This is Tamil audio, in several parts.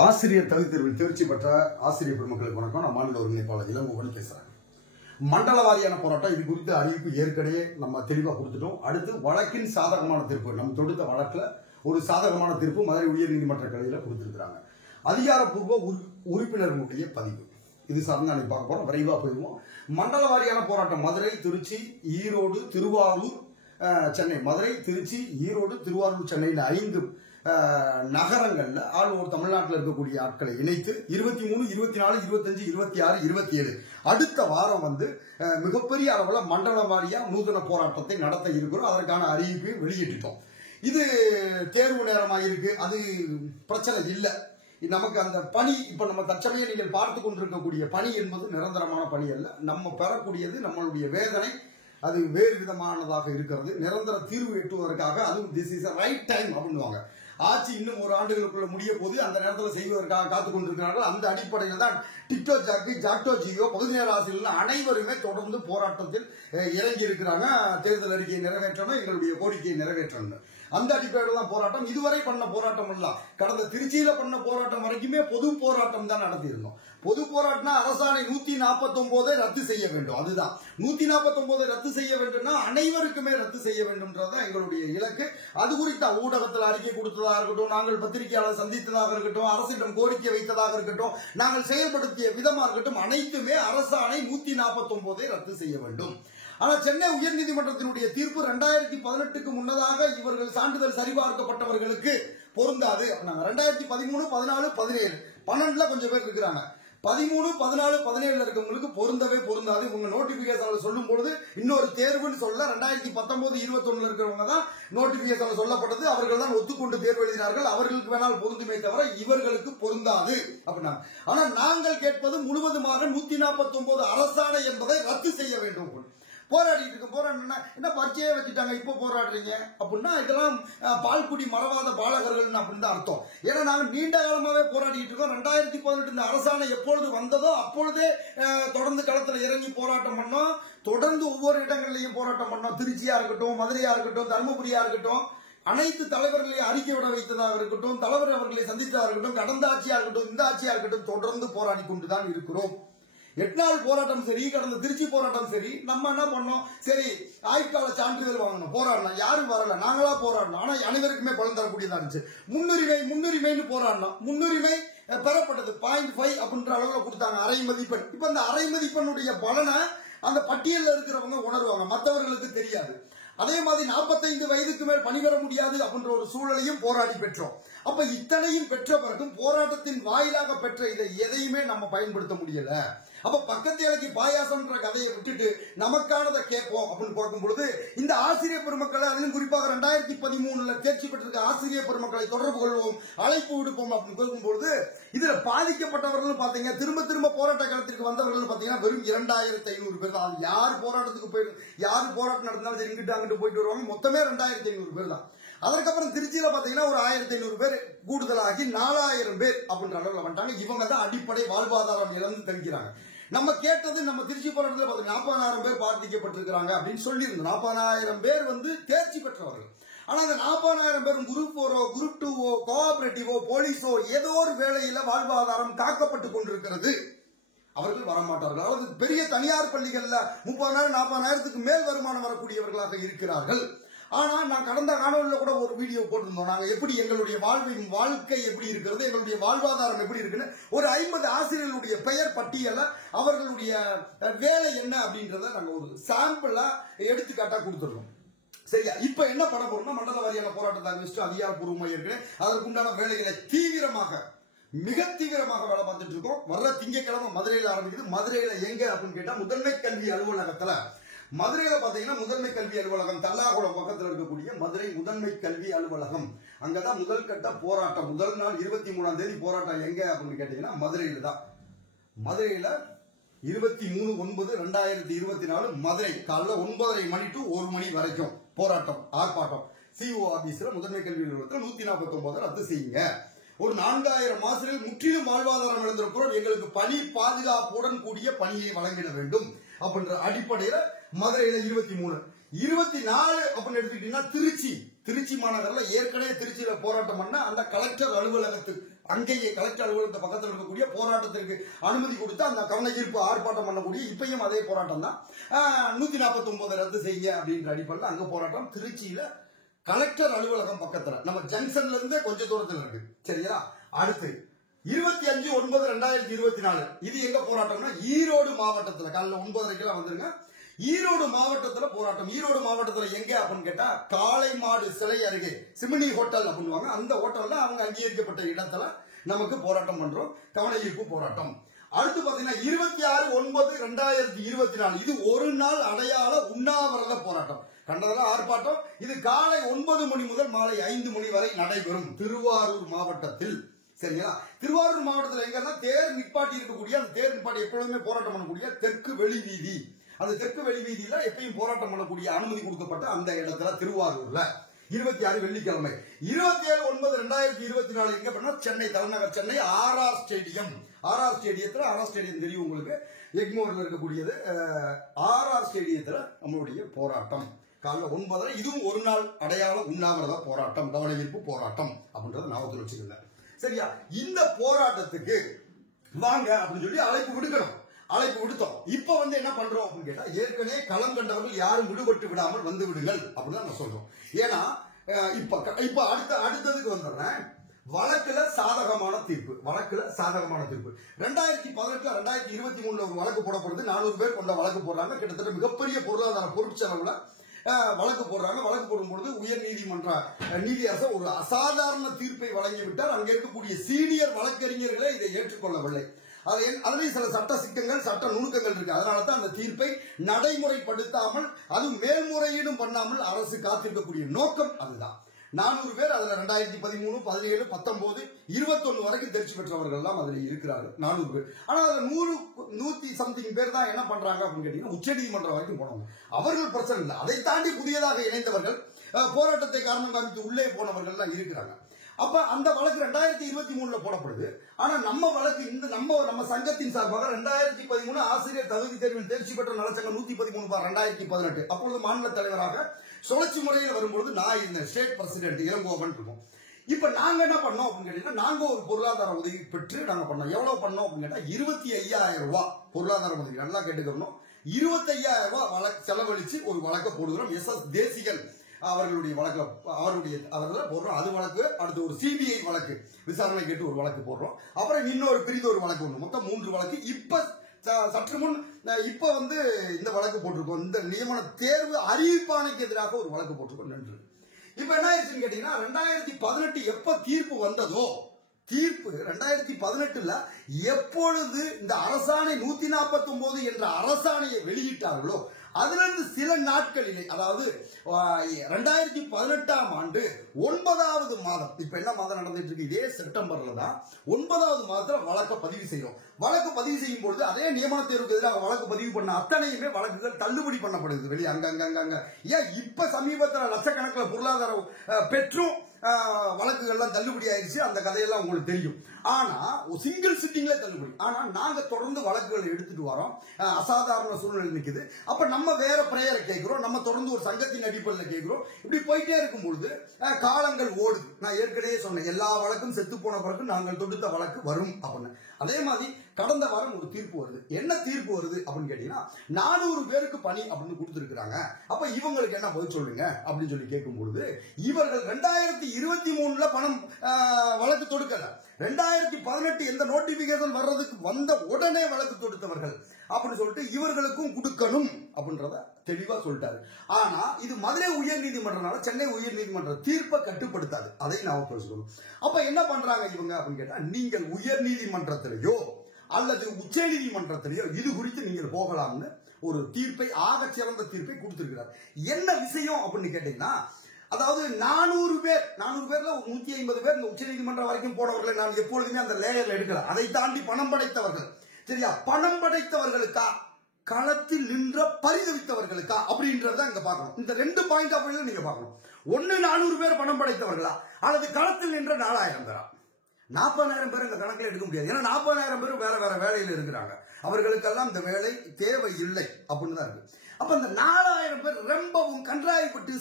ஆசிரியர் தகுதி தேர்வில் தேர்ச்சி பெற்ற ஆசிரியர் பெருமக்களுக்கு வணக்கம். நான் மாநில ஒருங்கிணைப்பாளர் இளங்கோவன் பேசுறேன். மண்டல வாரியான போராட்டம் இது குறித்த அறிவிப்பு ஏற்கனவே நம்ம தெளிவாக கொடுத்துட்டோம். அடுத்து வழக்கின் சாதகமான தீர்ப்பு, நம்ம தொடுத்த வழக்குல ஒரு சாதகமான தீர்ப்பு மதுரை உயர்நீதிமன்ற கிளையில கொடுத்திருக்கிறாங்க. அதிகாரப்பூர்வ உறுப்பினர்களுடைய பதிவு இது சார்ந்து அன்னைக்கு பார்க்க போறோம். விரைவா போயிடுவோம். மண்டல வாரியான போராட்டம் மதுரை, திருச்சி, ஈரோடு, திருவாரூர், சென்னை. மதுரை, திருச்சி, ஈரோடு, திருவாரூர், சென்னை 5 நகரங்கள்ல ஆளுநர் தமிழ்நாட்டில் இருக்கக்கூடிய ஆட்களை இணைத்து 23, 24, 25, 26, 27 அடுத்த வாரம் மிகப்பெரிய அளவில் மண்டல வாரியா நூதன போராட்டத்தை நடத்த இருக்கிறோம். அதற்கான அறிவிப்பை வெளியிட்டோம். இது தேர்வு நேரமாக இருக்கு, அது பிரச்சனை இல்லை. நமக்கு அந்த பணி இப்ப நம்ம தற்சமயம் நீங்கள் பார்த்து கொண்டிருக்கக்கூடிய பணி என்பது நிரந்தரமான பணி அல்ல. நம்ம பெறக்கூடியது நம்மளுடைய வேதனை அது வேறு விதமானதாக இருக்கிறது. நிரந்தர தீர்வு எட்டுவதற்காக அதுவும் திஸ் இஸ் ரைட் டைம் அப்படின்வாங்க. ஆட்சி இன்னும் 1 ஆண்டுகளுக்குள்ள முடிய போது அந்த நேரத்தில் செய்வதற்காக காத்துக் கொண்டிருக்கிறார்கள். அந்த அடிப்படையில் தான் டிக்டோ ஜாக்கி, ஜாக்டோ ஜியோ, பகுதி நேர ஆசிரியர்கள் அனைவருமே தொடர்ந்து போராட்டத்தில் இறங்கி இருக்கிறாங்க. தேர்தல் அறிக்கையை நிறைவேற்றணும், எங்களுடைய கோரிக்கையை நிறைவேற்றணும். அந்த அடிப்படையில் தான் போராட்டம். இதுவரை பண்ண போராட்டம் இல்ல, கடந்த திருச்சியில பண்ண போராட்டம் வரைக்குமே பொது போராட்டம் தான் நடத்தியிருந்தோம். பொது போராட்டம் அரசாணை 149 ரத்து செய்ய வேண்டும். அதுதான் 149 ரத்து செய்ய வேண்டும்னா அனைவருக்குமே ரத்து செய்ய வேண்டும்ன்றதுதான் எங்களுடைய இலக்கு. அது குறித்த ஊடகத்தில் அறிக்கை கொடுத்ததாக இருக்கட்டும், நாங்கள் பத்திரிகையாளர் சந்தித்ததாக இருக்கட்டும், அரசிடம் கோரிக்கை வைத்ததாக இருக்கட்டும், நாங்கள் செயல்படுத்திய விதமாக இருக்கட்டும், அனைத்துமே அரசாணை 149 ரத்து செய்ய வேண்டும். ஆனால் சென்னை உயர்நீதிமன்றத்தினுடைய தீர்ப்பு 2018க்கு முன்னதாக இவர்கள் சான்றிதழ் சரிபார்க்கப்பட்டவர்களுக்கு பொருந்தாது. 2013, 14, 17, 12 கொஞ்சம் பேர் இருக்கிறாங்க. 13, 14, 17 இருக்கவங்களுக்கு பொருந்தவே பொருந்தாது. உங்க நோட்டிபிகேஷன் சொல்லும் பொழுது இன்னொரு தேர்வுன்னு சொல்ல 2019, 21 இருக்கிறவங்க தான் நோட்டிபிகேஷன் சொல்லப்பட்டது. அவர்கள் தான் ஒத்துக்கொண்டு தேர்வு எழுதினார்கள். அவர்களுக்கு வேணால் பொருந்துமே தவிர இவர்களுக்கு பொருந்தாது அப்படின்னா. ஆனால் நாங்கள் கேட்பது முழுவதுமாக 149 அரசாணை என்பதை ரத்து செய்ய வேண்டும். போராடிட்டு இருக்க போராடினா என்ன பரிச்சையே வச்சுட்டாங்க, இப்ப போராடுறீங்க அப்படின்னா இதெல்லாம் பால்குடி மறவாத பாலகர்கள் அப்படின்னு தான் அர்த்தம். ஏன்னா நாங்கள் நீண்ட காலமாவே போராடிட்டு இருக்கோம். 2018 இந்த அரசாணை எப்பொழுது வந்ததோ அப்பொழுதே தொடர்ந்து களத்தில் இறங்கி போராட்டம் பண்ணோம். தொடர்ந்து ஒவ்வொரு இடங்கள்லையும் போராட்டம் பண்ணோம். திருச்சியா இருக்கட்டும், மதுரையா இருக்கட்டும், தருமபுரியா இருக்கட்டும், அனைத்து தலைவர்களையும் அறிக்கை விட வைத்ததாக இருக்கட்டும், தலைவர் அவர்களை சந்தித்ததாக இருக்கட்டும், கடந்த ஆட்சியா இருக்கட்டும், இந்த ஆட்சியா இருக்கட்டும், தொடர்ந்து போராடி கொண்டுதான் இருக்கிறோம். 8 நாள் போராட்டம் சரி, கடந்த திருச்சி போராட்டம் சரி, நம்ம என்ன பண்ணோம், சரி ஆயுட்கால சான்றிதழ் வாங்கணும், போராடலாம். யாரும் வரல, நாங்களா போராடணும். ஆனா அனைவருக்குமே பலன் தரக்கூடியதா இருந்துச்சு. முன்னுரிமைன்னு போராடணும். முன்னுரிமை பெறப்பட்டது 0.5 அப்படின்ற அளவுல கொடுத்தாங்க, அரை மதிப்பெண். இப்ப அந்த அரை மதிப்பெண்ணுடைய பலனை அந்த பட்டியலில் இருக்கிறவங்க உணர்வாங்க, மற்றவர்களுக்கு தெரியாது. அதே மாதிரி 45 வயதுக்கு மேல் பணிபெற முடியாது அப்படின்ற ஒரு சூழலையும் போராடி பெற்றோம். அப்ப இத்தனையும் பெற்ற பிறகும் போராட்டத்தின் வாயிலாக பெற்ற இதை எதையுமே நம்ம பயன்படுத்த முடியல. அப்ப பக்கத்து இலைக்கு பாயாசம்ன்ற கதையை விட்டுட்டு நமக்கானதை கேட்போம் அப்படின்னு பார்க்கும் பொழுது இந்த ஆசிரியர் பெருமக்களை, அதிலும் குறிப்பாக 2013 தேர்ச்சி பெற்றிருக்க ஆசிரியர் பெருமக்களை தொடர்பு கொள்வோம், அழைப்பு விடுப்போம் அப்படின்னு கேட்கும்போது இதுல பாதிக்கப்பட்டவர்கள் பாத்தீங்க, திரும்ப போராட்ட களத்திற்கு வந்தவர்கள் பாத்தீங்கன்னா வெறும் 2500 பேர் தான். யார் போராட்டத்துக்கு போயிட்டு யார் போராட்டம் நடந்தாலும் சரி இங்கிட்டு அங்கிட்டு போயிட்டு வருவாங்க. மொத்தமே 2500 பேர் தான். அதற்கப்புறம் திருச்சியில பாத்தீங்கன்னா ஒரு 1500 பேர் கூடுதலாகி 4000 பேர் அப்படின்ற அளவில் வந்துட்டாங்க. இவங்க தான் அடிப்படை வாழ்வாதாரம் இழந்து தவிக்கிறாங்க. நம்ம கேட்டது, நம்ம திருச்சி போராட்டத்தில் 40,000 பேர் பாதிக்கப்பட்டிருக்கிறாங்க அப்படின்னு சொல்லியிருந்தோம். 40,000 பேர் தேர்ச்சி பெற்றவர்கள். ஆனா அந்த 40,000 பேரும் குரூப் 4, குரூப் 2, கோஆபரேட்டிவோ, போலீஸோ ஏதோ ஒரு வேளையில வாழ்வாதாரம் காக்கப்பட்டு கொண்டிருக்கிறது. அவர்கள் வரமாட்டார்கள். அதாவது பெரிய தனியார் பள்ளிகள்ல 30,000, 40,000க்கு மேல் வருமானம் வரக்கூடியவர்களாக இருக்கிறார்கள். ஆனா நான் கடந்த காணொலியில கூட ஒரு வீடியோ போட்டிருந்தோம். நாங்க எப்படி எங்களுடைய வாழ்க்கை எப்படி இருக்கிறது, எங்களுடைய வாழ்வாதாரம் எப்படி இருக்குன்னு ஒரு 50 ஆசிரியர்களுடைய பெயர் பட்டியல அவர்களுடைய வேலை என்ன அப்படின்றத நாங்க ஒரு சாம்பிளா எடுத்துக்காட்டா கொடுத்துருக்கோம். சரியா? இப்ப என்ன பண்ண போறோம்னா மண்டல வாரியான போராட்டத்தை அறிவிச்சுட்டு அதிகாரப்பூர்வமாக இருக்கு. அதற்குண்டான வேலைகளை மிக தீவிரமாக வேலை பார்த்துட்டு இருக்கோம். வர்ற திங்கட்கிழமை மதுரையில் ஆரம்பிக்குது. மதுரையில எங்க அப்படின்னு கேட்டா முதன்மை கல்வி அலுவலகத்துல. மதுரையில பாத்தீங்கன்னா முதன்மை கல்வி அலுவலகம் தல்லாகுளம் பக்கத்தில் இருக்கக்கூடிய மதுரை முதன்மை கல்வி அலுவலகம். அங்கதான் முதல் கட்ட போராட்டம். முதல் நாள் 23ஆம் தேதி போராட்டம் எங்க அப்படின்னு கேட்டீங்கன்னா மதுரையில தான். மதுரையில 23/9/2024 மதுரை காலைல 9:30 மணி to 1 மணி வரைக்கும் போராட்டம், ஆர்ப்பாட்டம். சிஓ ஆபீஸ்ல முதன்மை கல்வி அலுவலகத்தில் 149 ரத்து செய்யுங்க. ஒரு 4000 ஆசிரியர்கள் முற்றிலும் வாழ்வாதாரம் இழந்திருக்கிறோம், எங்களுக்கு பணி பாதுகாப்புடன் கூடிய பணியை வழங்கிட வேண்டும் அப்படின்ற அடிப்படையில மதுரையில 23, 24 அப்படின்னு எடுத்துக்கிட்டீங்கன்னா திருச்சி திருச்சி மாநகரில் ஏற்கனவே திருச்சியில போராட்டம் பண்ண அந்த கலெக்டர் அலுவலகத்துக்கு அங்கேயே கலெக்டர் அலுவலகத்து பக்கத்தில் இருக்கக்கூடிய போராட்டத்திற்கு அனுமதி கொடுத்து அந்த கவன ஈர்ப்பு ஆர்ப்பாட்டம் பண்ணக்கூடிய இப்பயும் அதே போராட்டம் தான். 149 ரத்து செய்ய அப்படின்ற அடிப்படையில் அங்க போராட்டம் திருச்சியில கலெக்டர் அலுவலகம் பக்கத்துல நம்ம ஜங்ஷன்ல இருந்தே கொஞ்ச தூரத்தில் இருக்கு. சரியா? அடுத்து 25/9/2024 இது எங்க போராட்டம்னா ஈரோடு மாவட்டத்துல காலைல 9:30 வந்துருங்க. ஈரோடு மாவட்டத்துல போராட்டம். ஈரோடு மாவட்டத்துல எங்க அப்படின்னு கேட்டா காளை மாடு சிலை அருகே சிமினி ஹோட்டல் அப்படின்வாங்க. அந்த ஹோட்டல்ல அவங்க அங்கீகரிக்கப்பட்ட இடத்துல நமக்கு போராட்டம் பண்றோம். கவன ஈர்ப்பு போராட்டம். அடுத்து பாத்தீங்கன்னா 26/9/2024 இது ஒரு நாள் அடையாள உண்ணாவிரத போராட்டம். கண்டதெல்லாம் ஆர்ப்பாட்டம். இது காலை 9 மணி முதல் மாலை 5 மணி வரை நடைபெறும் திருவாரூர் மாவட்டத்தில். சரிங்களா? திருவாரூர் மாவட்டத்தில் எங்கன்னா தேர் நிப்பாட்டி இருக்கக்கூடிய அந்த தேர் நிப்பாட்டி எப்பொழுதுமே போராட்டம் பண்ணக்கூடிய தெற்கு வெளி வீதி. அந்த தெற்கு வெளி வீதியில எப்பயும் போராட்டம் பண்ணக்கூடிய அனுமதி கொடுக்கப்பட்ட அந்த இடத்துல திருவாரூர்ல 26 வெள்ளிக்கிழமை. 27/9/2024 எங்க பண்ணா சென்னை தலைநகர் சென்னை ஆர்ஆர் ஸ்டேடியம். ஆர்ஆர் ஸ்டேடியத்துல ஆர்ஆர் ஸ்டேடியம் தெரியும் உங்களுக்கு, எக்மோர்ல இருக்கக்கூடியது. ஆர்ஆர் ஸ்டேடியத்துல நம்மளுடைய போராட்டம் காலைல 9:30. இதுவும் ஒரு நாள் அடையாள உண்ணாவிரத போராட்டம், கவன ஈர்ப்பு போராட்டம் அப்படின்றத ஞாபகத்தில் வச்சுக்கோங்க. சரியா? இந்த போராட்டத்துக்கு வாங்க அப்படின்னு சொல்லி அழைப்பு விடுக்கணும். அழைப்பு விடுத்தோம். இப்ப என்ன பண்றோம் அப்படின்னு கேட்டா ஏற்கனவே களம் கண்டவர்கள் யாரும் விடுபட்டு விடாமல் வந்து விடுங்கள் அப்படின்னு நம்ம சொல்றோம். ஏன்னா இப்ப அடுத்ததுக்கு வந்துடுறேன். வழக்குல சாதகமான தீர்ப்பு. வழக்குல சாதகமான தீர்ப்பு 2018 2023 ஒரு வழக்கு போடப்படுது. 400 பேர் கொண்ட வழக்கு போடுறாங்க. கிட்டத்தட்ட மிகப்பெரிய பொருளாதார பொருட்செலவுல வழக்கு போடுறாங்க. வழக்கு போடும்போது உயர் நீதிமன்ற நீதியரசர் ஒரு அசாதாரண தீர்ப்பை வழங்கிவிட்டார். அங்க இருக்கக்கூடிய சீனியர் வழக்கறிஞர்களே இதை ஏற்றுக்கொள்ளவில்லை. அதுலயும் சில சட்ட சிக்கங்கள் சட்ட நுணுக்கங்கள் இருக்கு. அதனாலதான் அந்த தீர்ப்பை நடைமுறைப்படுத்தாமல் அது மேல்முறையீடும் பண்ணாமல் அரசு காத்திருக்கக்கூடிய நோக்கம் அதுதான். 400 பேர் அதுல 2013, 17, 19, 21 வரைக்கும் தேர்ச்சி பெற்றவர்கள் எல்லாம் அதுல இருக்கிறார்கள். 400 பேர். ஆனா அதுல 100 சம்திங் பேர் தான் என்ன பண்றாங்க அப்படின்னு கேட்டீங்கன்னா உச்ச நீதிமன்றம் வரைக்கும் போனவங்க. அவர்கள் பிரச்சனை இல்லை. அதை தாண்டி புதியதாக இணைந்தவர்கள் போராட்டத்தை காரணம் காமித்து உள்ளே போனவர்கள் தான் இருக்கிறாங்க. அப்ப அந்த வழக்கு 2023 போடப்படுது. ஆனா நம்ம வழக்கு நம்ம சங்கத்தின் சார்பாக 2013 ஆசிரியர் தகுதி தேர்வில் தேர்ச்சி பெற்ற நலச்சங்கம் 113/2018 அப்பொழுது மாநில தலைவராக சுழற்சி முறையில் வரும்பொழுது நான் இருந்தேன். ஸ்டேட் பிரசிடென்ட் இளங்கோவன் இருக்கும். இப்ப நாங்க என்ன பண்ணோம் அப்படின்னு கேட்டீங்கன்னா நாங்க ஒரு பொருளாதார உதவி பெற்று நாங்க பண்ணோம். எவ்வளவு பண்ணோம் அப்படின்னு கேட்டா 25,000 ரூபாய் பொருளாதார உதவி. நல்லா கேட்டுக்கணும். 25,000 ரூபாய் வழக்கு செலவழிச்சு ஒரு வழக்க போடுகிறோம். எஸ் தேசிகன் அவர்களுடைய வழக்கு அவர்களை போடுறோம். அது வழக்கு. அடுத்து ஒரு சிபிஐ வழக்கு விசாரணை கேட்டு ஒரு வழக்கு போடுறோம். அப்புறம் இன்னொரு பிரிதொரு வழக்கு ஒன்று. மொத்தம் 3 வழக்கு. இப்ப சற்று முன் இப்ப இந்த வழக்கு போட்டிருக்கோம். இந்த நியமன தேர்வு அறிவிப்பானைக்கு எதிராக ஒரு வழக்கு போட்டிருக்கோம் நன்று. இப்ப என்ன ஆயிடுச்சுன்னு கேட்டீங்கன்னா 2018 எப்ப தீர்ப்பு வந்ததோ தீர்ப்பு 2018 எப்பொழுது இந்த அரசாணை 149 என்ற அரசாணையை வெளியிட்டார்களோ அதிலிருந்து சில நாட்களிலே, அதாவது 2018ஆம் ஆண்டு 9வது மாதம், இப்ப என்ன மாதம் நடந்துட்டு இருக்கு, இதே செப்டம்பர்ல தான் 9வது மாதத்துல வழக்க பதிவு செய்யும். வழக்கு பதிவு செய்யும் பொழுது அதே நியமன தேர்வுக்கு எதிராக வழக்கு பதிவு பண்ண அத்தனையுமே வழக்குகள் தள்ளுபடி பண்ணப்படுது வெளியே அங்க. ஏன் இப்ப சமீபத்தில் லட்சக்கணக்கில் பொருளாதார பெற்றும் வழக்குகள்லாம் தள்ளுபடி ஆயிடுச்சு. அந்த கதையெல்லாம் உங்களுக்கு தெரியும். ஆனா சிங்கிள் சிட்டிங்ல தள்ளுபடி. ஆனா நாங்க தொடர்ந்து வழக்குகளை எடுத்துட்டு வரோம். அசாதாரண சூழ்நிலை நிக்குது. அப்ப நம்ம வேற பிரேயரை கேட்கிறோம். நம்ம தொடர்ந்து ஒரு சங்கத்தின் அடிப்படையில் கேட்கிறோம். இப்படி போயிட்டே இருக்கும் பொழுது காலங்கள் ஓடுது. நான் ஏற்கனவே சொன்னேன், எல்லா வழக்கும் செத்து போன பிறகு நாங்கள் தொடுத்த வழக்கு வரும் அப்படின்னு. அதே மாதிரி கடந்த வாரம் ஒரு தீர்ப்பு வருது. என்ன தீர்ப்பு வருது அப்படின்னு கேட்டீங்கன்னா 400 பேருக்கு பணி அப்படின்னு கொடுத்திருக்கிறாங்க. அப்ப இவங்களுக்கு என்ன பதில் சொல்லுங்க அப்படின்னு சொல்லி கேட்கும் பொழுது இவர்கள் 2023 பணம் வழக்கு தொடுக்கல. 2018 எந்த நோட்டிபிகேஷன் வர்றதுக்கு வந்த உடனே வழக்கு தொடுத்தவர்கள் அப்படின்னு சொல்லிட்டு இவர்களுக்கும் கொடுக்கணும் அப்படின்றத தெளிவா சொல்லிட்டாரு. ஆனா இது மதுரை உயர் நீதிமன்றனால சென்னை உயர் நீதிமன்ற தீர்ப்பை கட்டுப்படுத்தாது. அதை நாம பேசணும். அப்ப என்ன பண்றாங்க இவங்க அப்படின்னு கேட்டா, நீங்கள் உயர் நீதிமன்றத்திலேயோ அல்லது உச்ச நீதிமன்றத்திலேயோ இது குறித்து நீங்கள் போகலாம்னு ஒரு தீர்ப்பை, ஆக சிறந்த தீர்ப்பை கொடுத்திருக்கிறார். என்ன விஷயம் அப்படின்னு கேட்டீங்கன்னா, அதாவது 400 பேர்ல 150 பேர் இந்த உச்ச நீதிமன்றம் வரைக்கும் போனவர்களை நான் எப்பொழுதுமே அந்த லேயர்ல எடுக்கல. அதை தாண்டி பணம் படைத்தவர்கள், சரியா, பணம் படைத்தவர்களுக்கா களத்தில் நின்ற பரிதவித்தவர்களுக்கா அப்படின்றத இங்க பார்க்கணும். இந்த 2 பாயிண்ட் ஆஃப் வியூல நீங்க பார்க்கணும். ஒன்னு 400 பேர் பணம் படைத்தவர்களா அல்லது களத்தில் நின்ற 4,000 பேரா? 40,000 பேர் இந்த கணக்கில் எடுக்க முடியாது. ஏன்னா 40,000 பேர் வேற வேற வேலையில் இருக்கிறாங்க. அவர்களுக்கெல்லாம் இந்த வேலை தேவை இல்லை அப்படின்னு தான் இருக்கு. அப்ப அந்த 4000 பேர் ரொம்பவும் கன்றாயப்பட்டு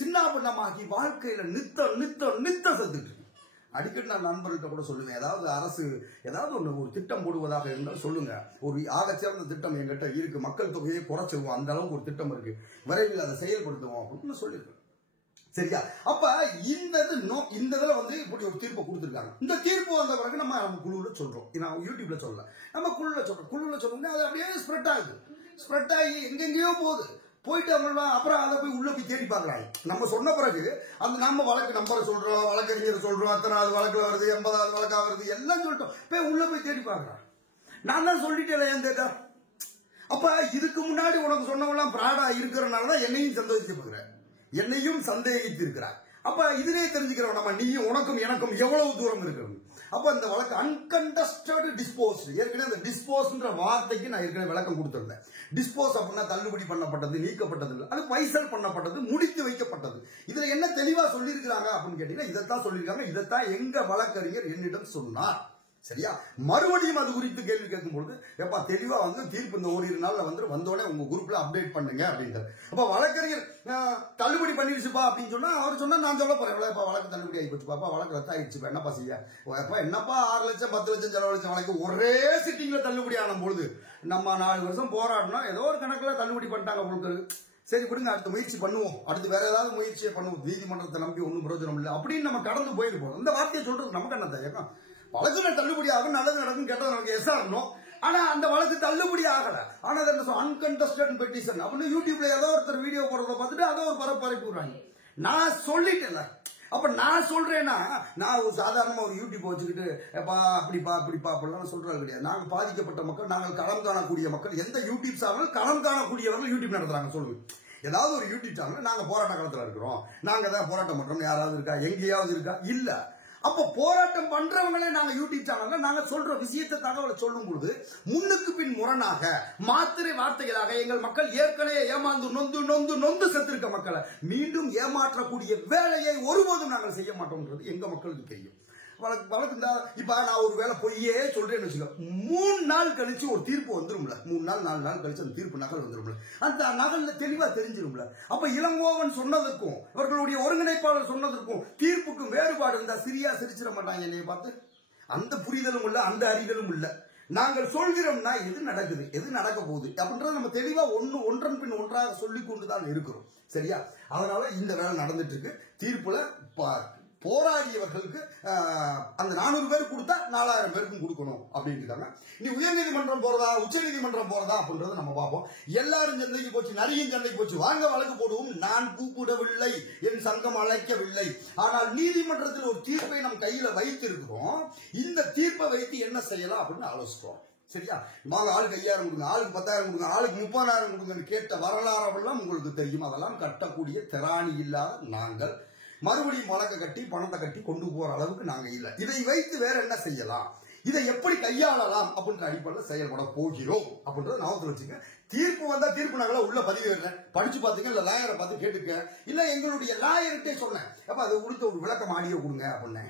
சின்னாபண்ணமாகி வாழ்க்கையில நித்த செத்துட்டு. அடிக்கடி நான் நண்பர்கிட்ட கூட சொல்லுவேன், ஏதாவது அரசு ஏதாவது ஒரு திட்டம் போடுவதாக இருந்தால் சொல்லுங்க. ஒரு ஆகச்சிறந்த திட்டம் என்கிட்ட இருக்கு, மக்கள் தொகையை குறைச்சிருவோம், அந்த அளவுக்கு ஒரு திட்டம் இருக்கு, விரைவில் அதை செயல்படுத்துவோம் அப்படின்னு சொல்லியிருக்கேன். சரியா? அப்ப இந்த இதுல இப்படி ஒரு தீர்ப்பை கொடுத்திருக்காங்க. இந்த தீர்ப்பு வந்த பிறகு நம்ம குழுல சொல்றோம், நான் யூடியூப்ல சொல்ல, நம்ம குழுல சொல்றோம். அது அப்படியே ஸ்ப்ரெட் ஆகி எங்கெங்கயோ போயிட்டு அப்புறம் அதை போய் உள்ள போய் தேடி பாக்குறாங்க. நம்ம சொன்ன பிறகு அந்த நம்ம வழக்கு நம்பரை சொல்றோம், வழக்கறிஞர் சொல்றோம், 10வது வழக்குல வருது, 80வது வழக்கா வருது, எல்லாம் சொல்லிட்டோம். போய் உள்ள போய் தேடி பாக்குறாங்க. நான் தான் சொல்லிட்டேன் ஏன் கேட்டா. அப்ப இதுக்கு முன்னாடி உனக்கு சொன்னவெல்லாம் பிராடா இருக்கிறனாலதான் என்னையும் சந்தேகித்து இருக்கிறார். அப்ப இதுலயே தெரிஞ்சுக்கிறோம் நம்ம நீயும் உனக்கும் எனக்கும் எவ்வளவு தூரம் இருக்கிறது. அப்ப இந்த வழக்கு அன்கண்டஸ்டட் டிஸ்போஸ், ஏற்கனவே அந்த டிஸ்போஸ்ன்ற வார்த்தைக்கு நான் ஏற்கனவே விளக்கம் கொடுத்திருந்தேன். டிஸ்போஸ் அப்படின்னா தள்ளுபடி பண்ணப்பட்டது, நீக்கப்பட்டது இல்லை, அது பைசல் பண்ணப்பட்டது, முடித்து வைக்கப்பட்டது. இதுல என்ன தெளிவா சொல்லியிருக்கிறாங்க அப்படின்னு கேட்டீங்கன்னா இதைத்தான் சொல்லியிருக்காங்க. இதைத்தான் எங்க வழக்கறிஞர் என்னிடம் சொன்னார். சரியா? மறுபடியும் அது குறித்து கேள்வி கேட்கும்போது எப்பா தெளிவா தீர்ப்பு இந்த ஓரிரு நாள்ல வந்தோடனே உங்க குரூப்ல அப்டேட் பண்ணுங்க அப்படின்ட்டு. அப்ப வழக்கறிஞர் தள்ளுபடி பண்ணிருச்சுப்பா அப்படின்னு சொன்னா அவர் சொன்னா நான் சொல்ல போறேன், வழக்கு தள்ளுபடி ஆகி போச்சுப்பா, வழக்கு ரத்தாயிடுச்சு, என்னப்பா செய்ய, என்னப்பா 6 லட்சம் 10 லட்சம் செலவழிச்ச வழக்கு ஒரே சிட்டிங்ல தள்ளுபடி ஆன பொழுது நம்ம 4 வருஷம் போராடினா ஏதோ ஒரு கணக்குல தள்ளுபடி பண்ணிட்டாங்க உங்களுக்கு. சரி விடுங்க, அடுத்த முயற்சி பண்ணுவோம், அடுத்து வேற ஏதாவது முயற்சியை பண்ணுவோம், நீதிமன்றத்தை நம்பி ஒன்னும் பிரயோஜனம் இல்லை அப்படின்னு நம்ம கடந்து போயிருப்போம். இந்த வார்த்தையை சொல்றது நமக்கு என்ன தயக்கம்? வழக்கு தள்ளுபடி ஆகும், நல்லது நடக்கும், கெட்டது நடக்கும், எஸ் ஆகணும். ஆனா அந்த வழக்கு தள்ளுபடி ஆகல. ஆனா அன்கண்டஸ்டட் பெட்டிஷன் அப்படின்னு யூடியூப்ல ஏதோ ஒருத்தர் வீடியோ போடுறத பார்த்துட்டு அதோ ஒரு பரப்பரப்பி விடுறாங்க. நான் சொல்லிட்டேன்ல. அப்ப நான் சொல்றேன்னா நான் சாதாரணமா ஒரு யூடியூப் வச்சுக்கிட்டு அப்படிப்பா அப்படிலாம் சொல்றது கிடையாது. நாங்க பாதிக்கப்பட்ட மக்கள், நாங்கள் களம் காணக்கூடிய மக்கள். எந்த யூடியூப் சேனல் களம் காணக்கூடியவர்கள் யூடியூப் நடத்துறாங்க சொல்லுங்க. ஏதாவது ஒரு யூடியூப் சேனல் நாங்க போராட்ட காலத்துல இருக்கிறோம், நாங்க தான் போராட்டம் பண்றோம், யாராவது இருக்கா, எங்கேயாவது இருக்கா? இல்ல. அப்ப போராட்டம் பண்றவங்களே நாங்க யூடியூப் சேனல்ல நாங்க சொல்ற விஷயத்தை தகவலை சொல்லும் பொழுது முன்னுக்கு பின் முரணாக மாத்திரை வார்த்தைகளாக எங்கள் மக்கள் ஏற்கனவே ஏமாந்து நொந்து செத்திருக்க மக்களை மீண்டும் ஏமாற்றக்கூடிய வேலையை ஒருபோதும் நாங்கள் செய்ய மாட்டோம்ன்றது எங்க மக்களுக்கு தெரியும். வழக்கு இப்ப நான் ஒரு வேலை பொய்யே சொல்றேன்னு வச்சுக்கோ, 3 நாள் கழிச்சு ஒரு தீர்ப்பு வந்துரும்ல, 3 நாள் 4 நாள் கழிச்சு அந்த தீர்ப்பு நகல் வந்துரும்ல, அந்த நகல்ல தெளிவா தெரிஞ்சிரும்ல. அப்ப இளங்கோவன் சொன்னதுக்கும் இவர்களுடைய ஒருங்கிணைப்பாளர் சொன்னதுக்கும் தீர்ப்புக்கும் வேறுபாடு இருந்தா சிரிச்சிட மாட்டாங்க என்னைய பார்த்து. அந்த புரிதலும் இல்ல, அந்த அறிதலும் இல்ல. நாங்கள் சொல்கிறோம்னா எது நடக்குது, எது நடக்க போகுது அப்படின்றத நம்ம தெளிவா ஒன்றன் பின் ஒன்றாக சொல்லிக் கொண்டுதான் இருக்கிறோம். சரியா? அதனால இந்த வேலை நடந்துட்டு இருக்கு. தீர்ப்புல போராடியவர்களுக்கு அந்த 400 பேர் கொடுத்தா 4000 பேருக்கும் கொடுக்கணும் அப்படின்னு இருக்காங்க. நீ உயர்நீதிமன்றம் போறதா உச்ச நீதிமன்றம் போறதா அப்படின்றத நம்ம பார்ப்போம். எல்லாரும் சந்தைக்கு போச்சு, நரியின் சந்தைக்கு போச்சு, வாங்க வழக்கு போடுவோம். நான் கூப்பிடவில்லை, என் சங்கம் அழைக்கவில்லை. ஆனால் நீதிமன்றத்தில் ஒரு தீர்ப்பை நம் கையில வைத்திருக்கிறோம். இந்த தீர்ப்பை வைத்து என்ன செய்யலாம் அப்படின்னு ஆலோசிக்கிறோம். சரியா? வாங்க ஆளுக்கு 5000 கொடுங்க, ஆளுக்கு 10000 கொடுங்க, ஆளுக்கு 30,000 கொடுங்கன்னு கேட்ட வரலாறெல்லாம் உங்களுக்கு தெரியும். அதெல்லாம் கட்டக்கூடிய திராணி இல்லாத நாங்கள் மறுபடியும் வழக்க கட்டி பணத்தை கட்டி கொண்டு போற அளவுக்கு நாங்க இல்ல. இதை வைத்து வேற என்ன செய்யலாம், இதை எப்படி கையாளலாம் அப்படின்ற அடிப்படையில் செயல்பட போகிறோம் அப்படின்றத ஞாபகத்தில் வச்சுங்க. தீர்ப்பு வந்தா தீர்ப்பு நாங்கள உள்ள பதிவிடுறேன், படிச்சு பாத்தீங்க, இல்ல லாயரை பார்த்து கேட்டுக்க, இல்ல எங்களுடைய லாயர்கிட்டே சொன்னேன், அப்ப அதை கொடுத்த ஒரு விளக்கம் ஆடியோ கொடுங்க அப்படின்னு.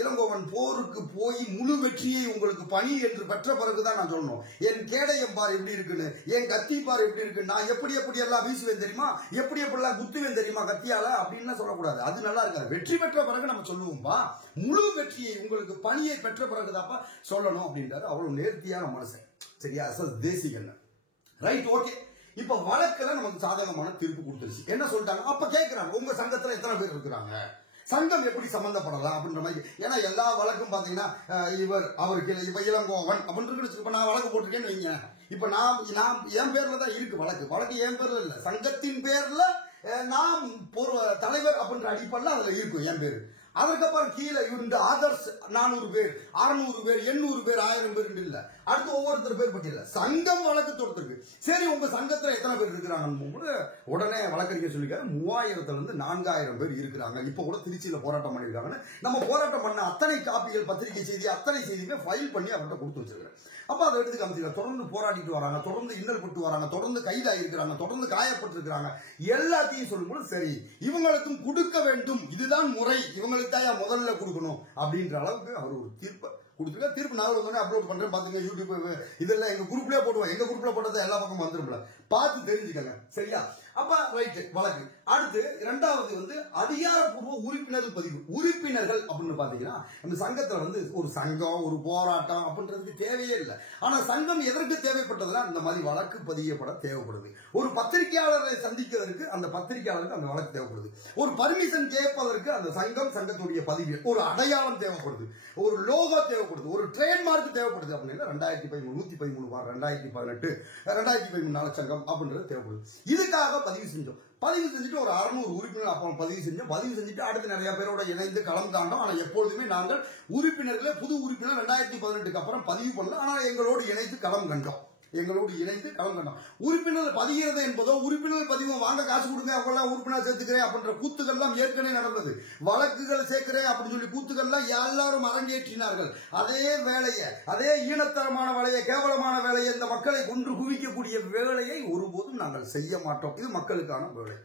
இளங்கோவன் போருக்கு போய் முழு வெற்றியை உங்களுக்கு பணி என்று பெற்ற பிறகுதான் நான் சொல்லணும், என் கேடயம் பார் எப்படி இருக்குன்னு, என் கத்தி பார் எப்படி இருக்கு, நான் எப்படி எல்லாம் வீசுவேன் தெரியுமா, எப்படி எப்படிலாம் குத்துவேன் தெரியுமா கத்தியால அப்படின்னு சொல்லக்கூடாது. அது நல்லா இருக்காது. வெற்றி பெற்ற பிறகு நம்ம சொல்லுவோம்பா, முழு வெற்றியை உங்களுக்கு பணியை பெற்ற பிறகுதாப்பா சொல்லணும் அப்படின்றாரு. அவ்வளவு நேர்த்தியான மனுஷன். சரியா? தேசிகன். Right, okay. இப்ப வழக்குல நமக்கு சாதகமான தீர்ப்பு கொடுத்துருச்சு. என்ன சொல்லிட்டாங்க? அப்ப கேட்கிறாங்க, உங்க சங்கத்துல எத்தனை பேர் இருக்கிறாங்க, சங்கம் எப்படி சம்பந்தப்படலாம் அப்படின்ற மாதிரி. ஏன்னா எல்லா வழக்கும் பாத்தீங்கன்னா அவருக்கு இப்ப இளங்கோவன் அப்படின்னு இப்ப நான் வழக்கு போட்டிருக்கேன்னு வைங்க, இப்ப நான் என் பேர்ல தான் இருக்கு வழக்கு என் பேர்ல இல்ல, சங்கத்தின் பேர்ல நாம் தலைவர் அப்படின்ற அடிப்படையில் அதுல இருக்கும் என் பேரு. அதுக்கப்புறம் கீழே இந்த ஆதர்ஸ் 400 பேர் 600 பேர் 800 பேர் 1000 பேர் இல்ல, அடுத்து ஒவ்வொருத்தர் பேர் பட்டியல சங்கம் வழக்கு தொடுத்திருக்கு. சரி, உங்க சங்கத்துல எத்தனை பேர் இருக்கிறாங்க? உடனே வழக்கறிஞர் சொல்லிக்காரு 3000ல இருந்து 4000 பேர் இருக்கிறாங்க. இப்ப கூட திருச்சியில போராட்டம் பண்ணிருக்காங்க. நம்ம போராட்டம் பண்ண அத்தனை காப்பிகள், பத்திரிகை செய்தி, அத்தனை செய்தியுமே ஃபைல் பண்ணி அவர்கிட்ட கொடுத்து வச்சிருக்கிறேன். அப்ப அதை எடுத்து காமிச்சிருக்க, தொடர்ந்து போராடிட்டு வராங்க, தொடர்ந்து இன்னல் பட்டு வராங்க, தொடர்ந்து கைதாயிருக்கிறாங்க, தொடர்ந்து காயப்பட்டிருக்கிறாங்க. எல்லாத்தையும் சொல்லும்போது சரி, இவங்களுக்கும் கொடுக்க வேண்டும், இதுதான் முறை, இவங்களுக்கு தான் முதல்ல கொடுக்கணும் அப்படின்ற அளவுக்கு அவர் ஒரு தீர்ப்பை கொடுத்துருக்கேன். திருப்பி நாள் வந்தோடனே அப்லோட் பண்றேன், பாத்துங்க. யூடியூப் இதெல்லாம் எங்க குரூப்லயே போடுவோம். எங்க குரூப்ல போட்டது எல்லா பக்கம் வந்துரும்ல, பார்த்து தெரிஞ்சுக்கங்க. சரியா? அப்ப ரைட் வழக்கு. அடுத்து இரண்டாவது வந்து அதிகாரப்பூர்வ உறுப்பினர் பதிவு. உறுப்பினர்கள் அப்படின்னு பாத்தீங்கன்னா அந்த சங்கத்துல வந்து ஒரு சங்கம், ஒரு போராட்டம் அப்படின்றதுக்கு தேவையே இல்லை. ஆனா சங்கம் எதற்கு தேவைப்பட்டதுன்னா இந்த மாதிரி வழக்கு பதியப்பட தேவைப்படுது. ஒரு பத்திரிகையாளரை சந்திக்கிறதுக்கு அந்த பத்திரிகையாளருக்கு அந்த வழக்கு தேவைப்படுது. ஒரு பர்மிஷன் கேட்பதற்கு அந்த சங்கம், சங்கத்துடைய பதிவு, ஒரு அடையாளம் தேவைப்படுது, ஒரு லோகோ தேவைப்படுது, ஒரு ட்ரேட்மார்க் தேவைப்படுது. அப்படின்னா 2013 2018 2013 நாள் சங்கம் அப்படின்றது தேவைப்படுது. இதுக்காக பதிவு செஞ்சோம். பதிவு செஞ்சுட்டு ஒரு 600 உறுப்பினர் அப்போ பதிவு செஞ்சோம். பதிவு செஞ்சுட்டு அடுத்து நிறைய பேரோட இணைந்து களம் தாண்டோம். ஆனா எப்பொழுதுமே நாங்கள் உறுப்பினர்களே புது உறுப்பினர் 2018க்கு அப்புறம் பதிவு பண்ணல. ஆனா எங்களோடு இணைந்து களம் கண்டோம். உறுப்பினர் பதிகிறது என்பதோ உறுப்பினர் பதிவு வாங்க காசு கொடுங்க அவங்களாம் உறுப்பினர் சேர்த்துக்கிறேன் அப்படின்ற கூத்துக்கள்லாம் ஏற்கனவே நடந்தது. வழக்குகள் சேர்க்கிறேன் அப்படின்னு சொல்லி கூத்துக்கள்லாம் எல்லாரும் அரங்கேற்றினார்கள். அதே வேலையை, அதே ஈனத்தரமான வேலையை, கேவலமான வேலையை, இந்த மக்களை கொன்று குவிக்கக்கூடிய வேலையை ஒருபோதும் நாங்கள் செய்ய மாட்டோம். இது மக்களுக்கான வேலை.